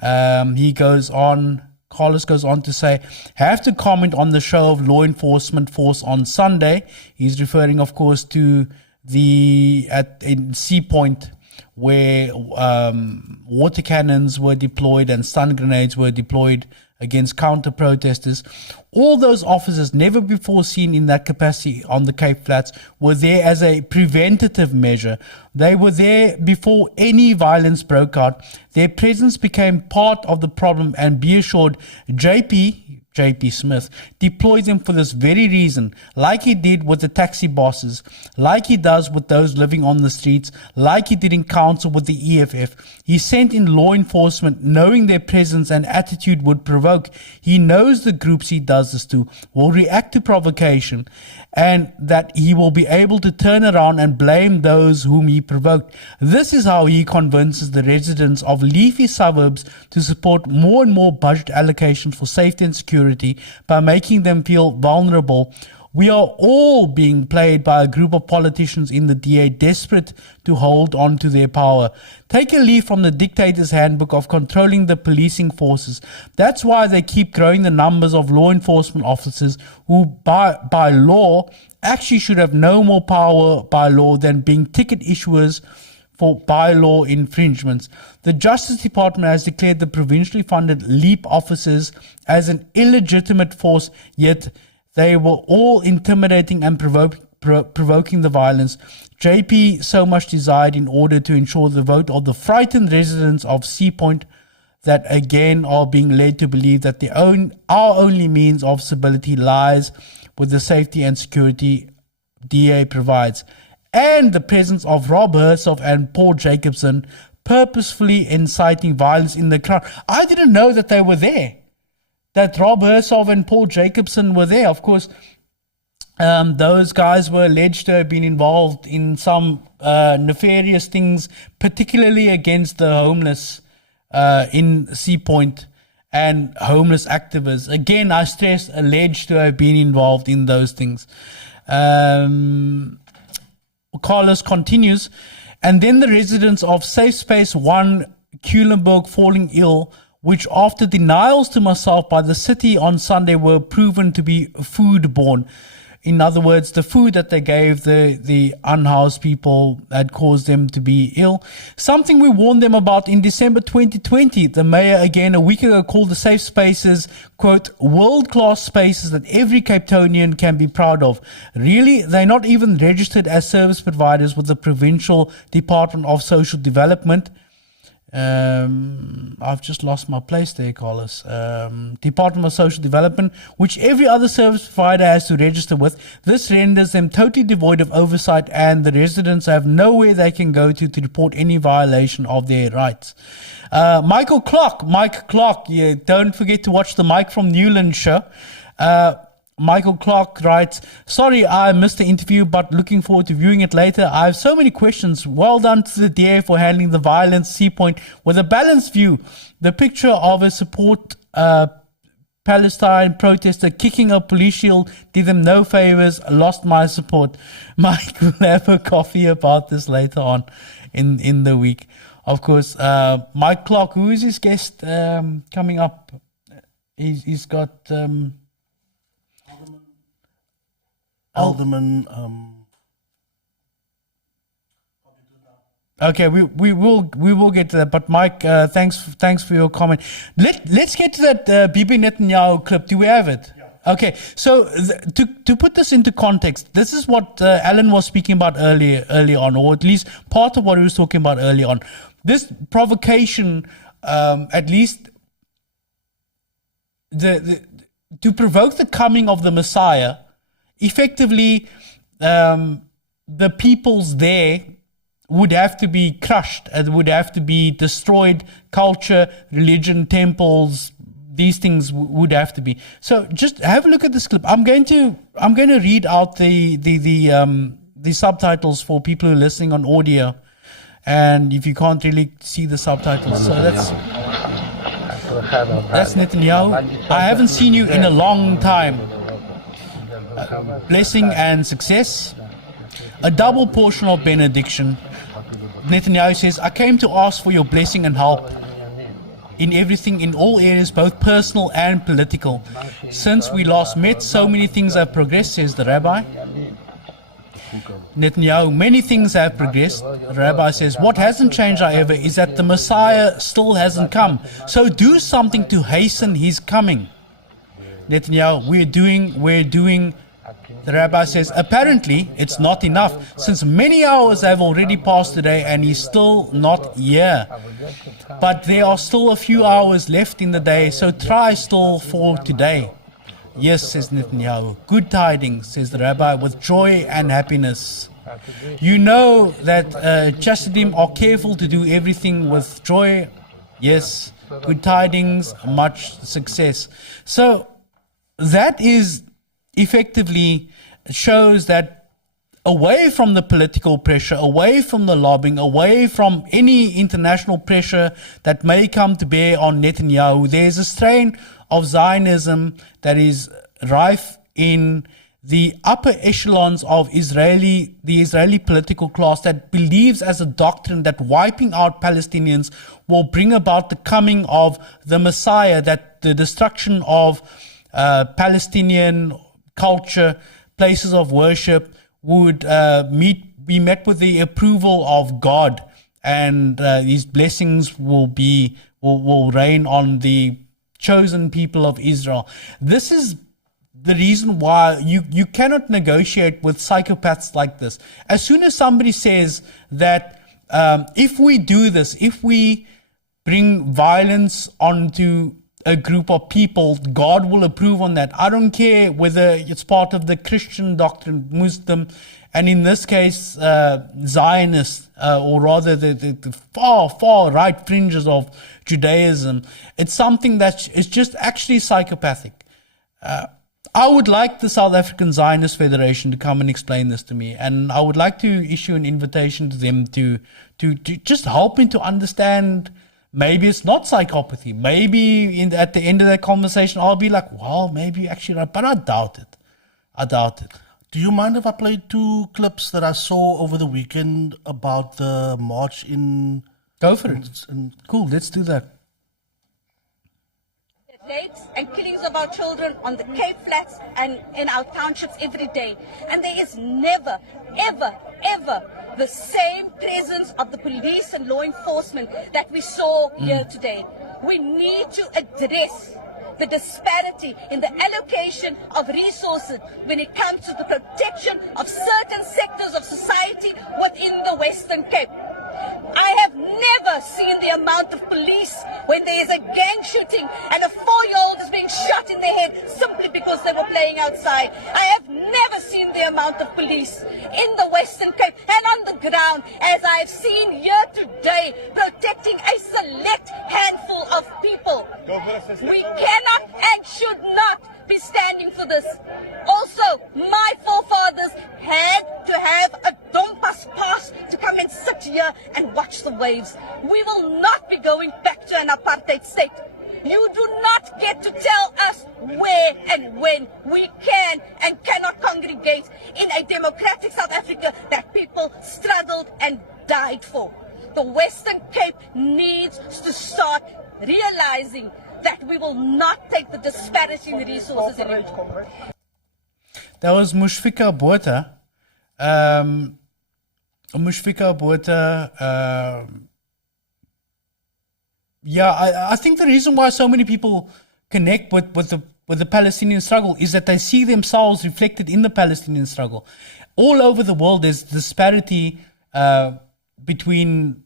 Carlos goes on to say, have to comment on the show of law enforcement force on Sunday. He's referring, of course, to in Sea Point, where water cannons were deployed and stun grenades were deployed against counter-protesters. All those officers, never before seen in that capacity on the Cape Flats, were there as a preventative measure. They were there before any violence broke out. Their presence became part of the problem, and be assured, JP Smith deploys them for this very reason, like he did with the taxi bosses, like he does with those living on the streets, like he did in council with the EFF. He sent in law enforcement knowing their presence and attitude would provoke. He knows the groups he does this to will react to provocation, and that he will be able to turn around and blame those whom he provoked. This is how he convinces the residents of leafy suburbs to support more and more budget allocations for safety and security by making them feel vulnerable. We are all being played by a group of politicians in the DA desperate to hold on to their power. Take a leaf from the dictator's handbook of controlling the policing forces. That's why they keep growing the numbers of law enforcement officers who by law actually should have no more power by law than being ticket issuers for bylaw infringements. The Justice Department has declared the provincially funded LEAP officers as an illegitimate force, yet they were all intimidating and provoking the violence JP so much desired in order to ensure the vote of the frightened residents of Sea Point. that again are being led to believe that our only means of stability lies with the safety and security DA provides, and the presence of Rob Hersov and Paul Jacobson purposefully inciting violence in the crowd. I didn't know that they were there, that Rob Hersov and Paul Jacobson were there. Of course, those guys were alleged to have been involved in some nefarious things, particularly against the homeless in Sea Point and homeless activists. Again, I stress, alleged to have been involved in those things. Carlos continues, and then the residents of Safe Space 1 Culemborg falling ill, which after denials to myself by the city on Sunday were proven to be foodborne. In other words, the food that they gave the unhoused people had caused them to be ill. Something we warned them about in December 2020. The mayor, again, a week ago, called the safe spaces, quote, world-class spaces that every Cape Townian can be proud of. Really, they're not even registered as service providers with the Provincial Department of Social Development. I've just lost my place there, Carlos. Department of Social Development, which every other service provider has to register with. This renders them totally devoid of oversight, and the residents have nowhere they can go to report any violation of their rights. Mike Clark, yeah, don't forget to watch the Mike from Newland show. Michael Clark writes, sorry I missed the interview, but looking forward to viewing it later. I have so many questions. Well done to the DA for handling the violence Sea Point with a balanced view. The picture of a support Palestine protester kicking a police shield did them no favors, lost my support. Mike will have a coffee about this later on in the week. Of course, Mike Clark, who is his guest coming up? He's got... Alderman. Okay, we will get to that. But Mike, thanks for your comment. Let's get to that Bibi Netanyahu clip. Do we have it? Yeah. Okay, so to put this into context, this is what Alan was speaking about early on, or at least part of what he was talking about early on. This provocation, at least to provoke the coming of the Messiah. Effectively, the peoples there would have to be crushed, and would have to be destroyed. Culture, religion, temples, these things would have to be. So just have a look at this clip. I'm going to read out the subtitles for people who are listening on audio, and if you can't really see the subtitles, so that's Netanyahu. I haven't seen you in a long time. Blessing and success, a double portion of benediction. Netanyahu says, I came to ask for your blessing and help in everything, in all areas, both personal and political. Since we last met, so many things have progressed, says the rabbi. Netanyahu, many things have progressed. The rabbi says, what hasn't changed, however, is that the Messiah still hasn't come. So do something to hasten his coming. Netanyahu, we're doing. The rabbi says, apparently it's not enough, since many hours have already passed today and he's still not here. But there are still a few hours left in the day, so try still for today. Yes, says Netanyahu. Good tidings, says the rabbi, with joy and happiness. You know that Chassidim are careful to do everything with joy. Yes, good tidings, much success. So that is effectively shows that away from the political pressure, away from the lobbying, away from any international pressure that may come to bear on Netanyahu, there's a strain of Zionism that is rife in the upper echelons of the Israeli political class, that believes as a doctrine that wiping out Palestinians will bring about the coming of the Messiah, that the destruction of Palestinian culture, places of worship would be met with the approval of God, and these blessings will reign on the chosen people of Israel. This is the reason why you cannot negotiate with psychopaths like this. As soon as somebody says that if we do this, if we bring violence onto a group of people, God will approve on that. I don't care whether it's part of the Christian doctrine, Muslim, and in this case, Zionist, or rather the far right fringes of Judaism. It's something that is just actually psychopathic. I would like the South African Zionist Federation to come and explain this to me, and I would like to issue an invitation to them to just help me to understand. Maybe it's not psychopathy. Maybe at the end of that conversation, I'll be like, well, maybe you're actually right. But I doubt it. I doubt it. Do you mind if I play 2 clips that I saw over the weekend about the march in... Go for it. Cool, let's do that. Rapes and killings of our children on the Cape Flats and in our townships every day. And there is never, ever, ever the same presence of the police and law enforcement that we saw here today. We need to address the disparity in the allocation of resources when it comes to the protection of certain sectors of society within the Western Cape. I have never seen the amount of police when there is a gang shooting and a 4-year-old is being shot in the head simply because they were playing outside. I have never seen the amount of police in the Western Cape and on the ground as I have seen here today protecting a select handful of people. We cannot and should not be standing for this. Also, my forefathers had to have a Dompas pass to come and sit here and watch the waves. We will not be going back to an apartheid state. You do not get to tell us where and when we can and cannot congregate in a democratic South Africa that people struggled and died for. The Western Cape needs to start realizing that we will not take the disparity in resources anymore. That was Mushfika Botha. Mushfika Botha. I think the reason why so many people connect with the Palestinian struggle is that they see themselves reflected in the Palestinian struggle. All over the world, there's disparity between,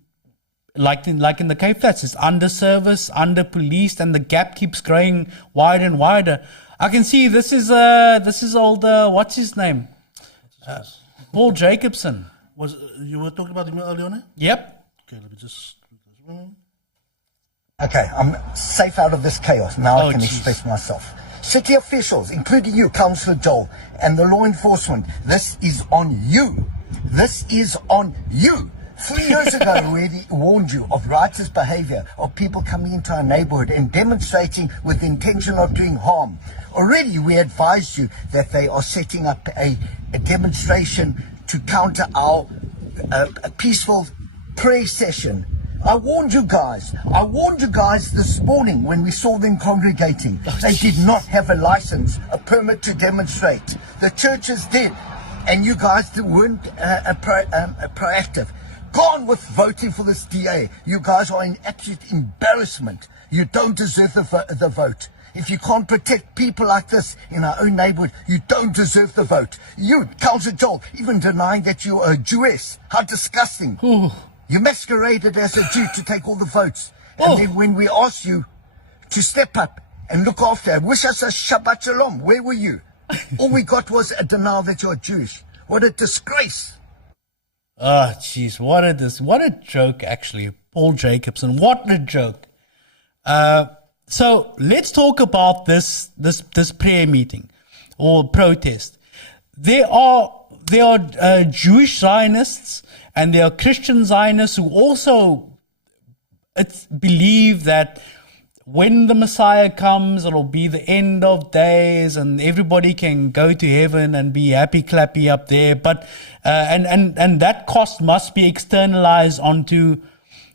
like in the Cape Flats, it's under-serviced, under-policed, and the gap keeps growing wider and wider. I can see this is old, what's his name? Paul Jacobson. You were talking about him earlier on? Yep. Okay, let me just... Okay, I'm safe out of this chaos. Now I can express myself. City officials, including you, Councillor Joel, and the law enforcement, this is on you. This is on you. 3 years ago, we already warned you of righteous behavior, of people coming into our neighborhood and demonstrating with the intention of doing harm. Already, we advised you that they are setting up a demonstration to counter our peaceful prayer session. I warned you guys. I warned you guys this morning when we saw them congregating. They did not have a license, a permit to demonstrate. The churches did. And you guys weren't proactive. Gone with voting for this DA. You guys are an absolute embarrassment. You don't deserve the vote. If you can't protect people like this in our own neighborhood, you don't deserve the vote. You, Councillor Joel, even denying that you are Jewish. How disgusting. Ooh. You masqueraded as a Jew to take all the votes. And then when we asked you to step up and look after, wish us a Shabbat Shalom, where were you? All we got was a denial that you're Jewish. What a disgrace. Oh, jeez, what a joke, actually. Paul Jacobson, what a joke. So let's talk about this prayer meeting or protest. There are Jewish Zionists and there are Christian Zionists who also believe that when the Messiah comes, it'll be the end of days and everybody can go to heaven and be happy clappy up there. But and that cost must be externalized onto,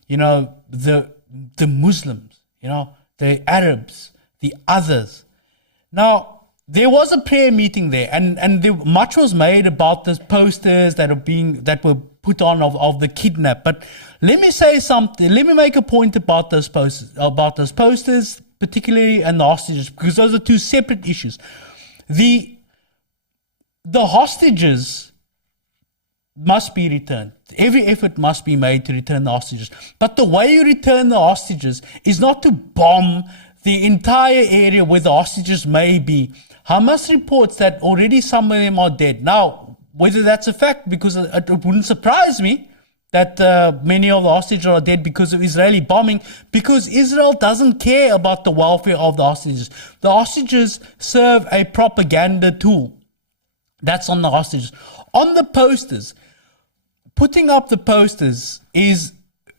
the Muslims, the Arabs, the others. Now, there was a prayer meeting there, and much was made about the posters that were put on of the kidnap. But let me say something. Let me make a point about those posters, particularly, and the hostages, because those are two separate issues. The hostages must be returned. Every effort must be made to return the hostages. But the way you return the hostages is not to bomb the entire area where the hostages may be. Hamas reports that already some of them are dead. Now, whether that's a fact, because it wouldn't surprise me that many of the hostages are dead because of Israeli bombing, because Israel doesn't care about the welfare of the hostages. The hostages serve a propaganda tool. That's on the hostages. On the posters, putting up the posters is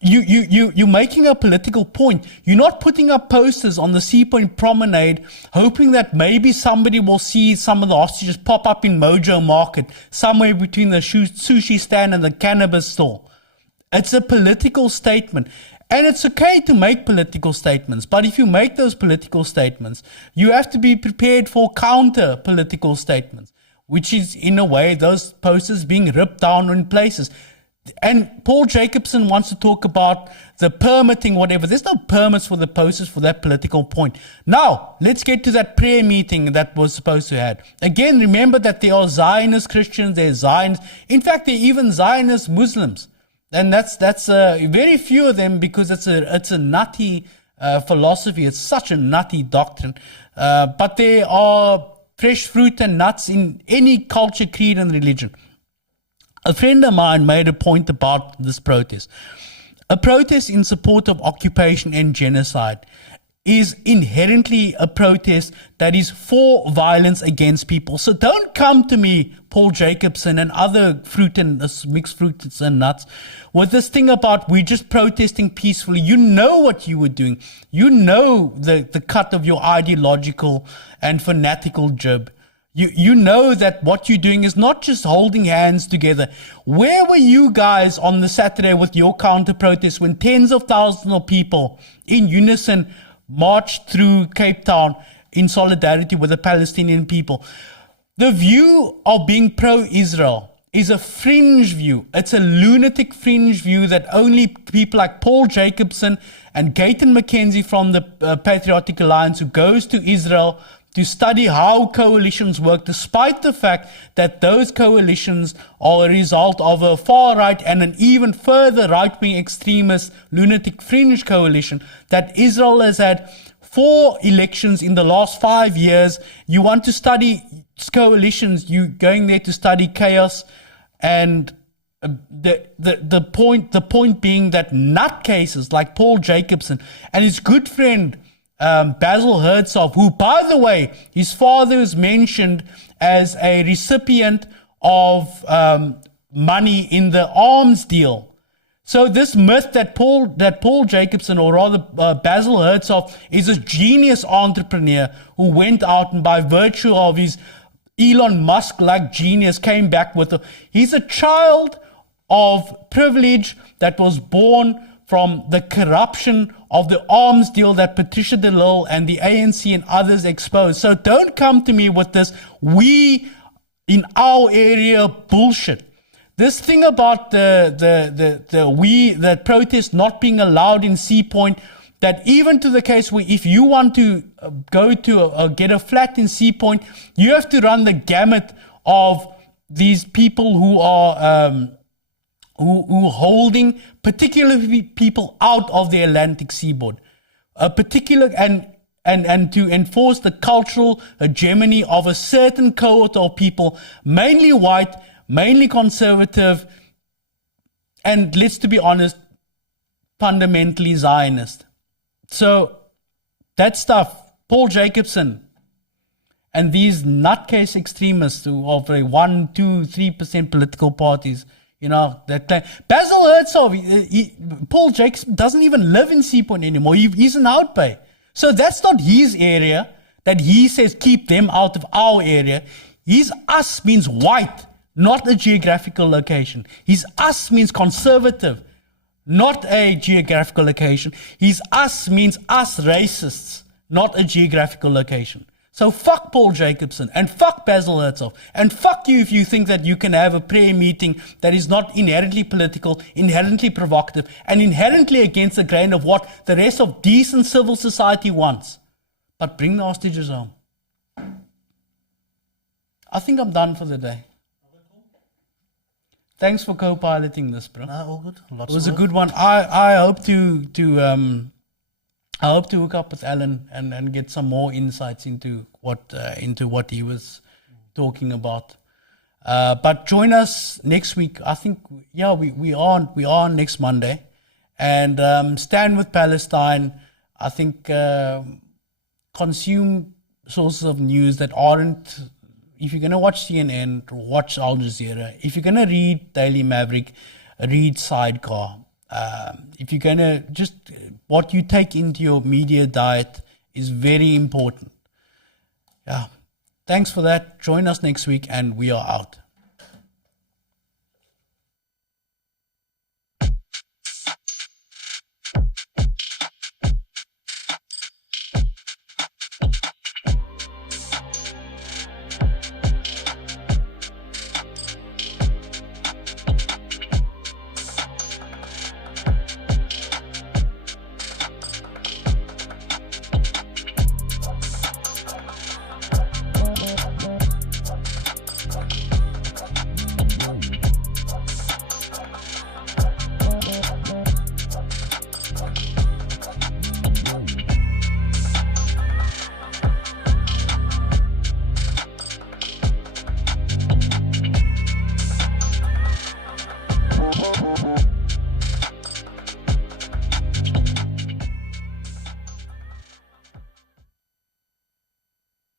you're making a political point. You're not putting up posters on the Sea Point Promenade hoping that maybe somebody will see some of the hostages pop up in Mojo Market, somewhere between the sushi stand and the cannabis store. It's a political statement. And it's okay to make political statements, but if you make those political statements, you have to be prepared for counter political statements, which is in a way those posters being ripped down in places. And Paul Jacobson wants to talk about the permitting, whatever. There's no permits for the posters for that political point. Now, let's get to that prayer meeting that was supposed to have. Again, remember that there are Zionist Christians, there are Zionists. In fact, there are even Zionist Muslims. And that's very few of them, because it's a nutty philosophy. It's such a nutty doctrine. But there are fresh fruit and nuts in any culture, creed, and religion. A friend of mine made a point about this protest. A protest in support of occupation and genocide is inherently a protest that is for violence against people. So don't come to me, Paul Jacobson and other fruit and mixed fruits and nuts, with this thing about we're just protesting peacefully. You know what you were doing. You know the cut of your ideological and fanatical jib. You know that what you're doing is not just holding hands together. Where were you guys on the Saturday with your counter-protest when tens of thousands of people in unison marched through Cape Town in solidarity with the Palestinian people? The view of being pro-Israel is a fringe view. It's a lunatic fringe view that only people like Paul Jacobson and Gayton McKenzie from the Patriotic Alliance, who goes to Israel to study how coalitions work, despite the fact that those coalitions are a result of a far-right and an even further right-wing extremist lunatic fringe coalition, that Israel has had 4 elections in the last 5 years. You want to study coalitions, you going there to study chaos. And the point being that nutcases like Paul Jacobson and his good friend Basil Herzog, who, by the way, his father is mentioned as a recipient of money in the arms deal. So this myth that Paul Jacobson, or rather Basil Herzog, is a genius entrepreneur who went out and by virtue of his Elon Musk-like genius came back with he's a child of privilege that was born from the corruption of the arms deal that Patricia de Lille and the ANC and others exposed. So don't come to me with this we in our area bullshit. This thing about the protest not being allowed in Sea Point, that even to the case where if you want to go to get a flat in Sea Point, you have to run the gamut of these people who are who holding particularly people out of the Atlantic seaboard, and to enforce the cultural hegemony of a certain cohort of people, mainly white, mainly conservative, and let's to be honest, fundamentally Zionist. So that stuff, Paul Jacobson and these nutcase extremists who are for 1, 2, 3% political parties, you know, that Basil Herzog, Paul Jacobson doesn't even live in Sea Point anymore. He's an outbay. So that's not his area that he says keep them out of our area. His us means white, not a geographical location. His us means conservative, not a geographical location. His us means us racists, not a geographical location. So fuck Paul Jacobson and fuck Basil Herzog and fuck you if you think that you can have a prayer meeting that is not inherently political, inherently provocative, and inherently against the grain of what the rest of decent civil society wants. But bring the hostages home. I think I'm done for the day. Thanks for co-piloting this, bro. Nah, all good. Lots It was of a work. good one. I hope to hook up with Alan and get some more insights into what he was talking about. But join us next week. I think we are on next Monday, and stand with Palestine. I think consume sources of news that aren't. If you're gonna watch CNN, watch Al Jazeera. If you're gonna read Daily Maverick, read Sidecar. If you're gonna just what you take into your media diet is very important. Yeah. Thanks for that. Join us next week, and we are out.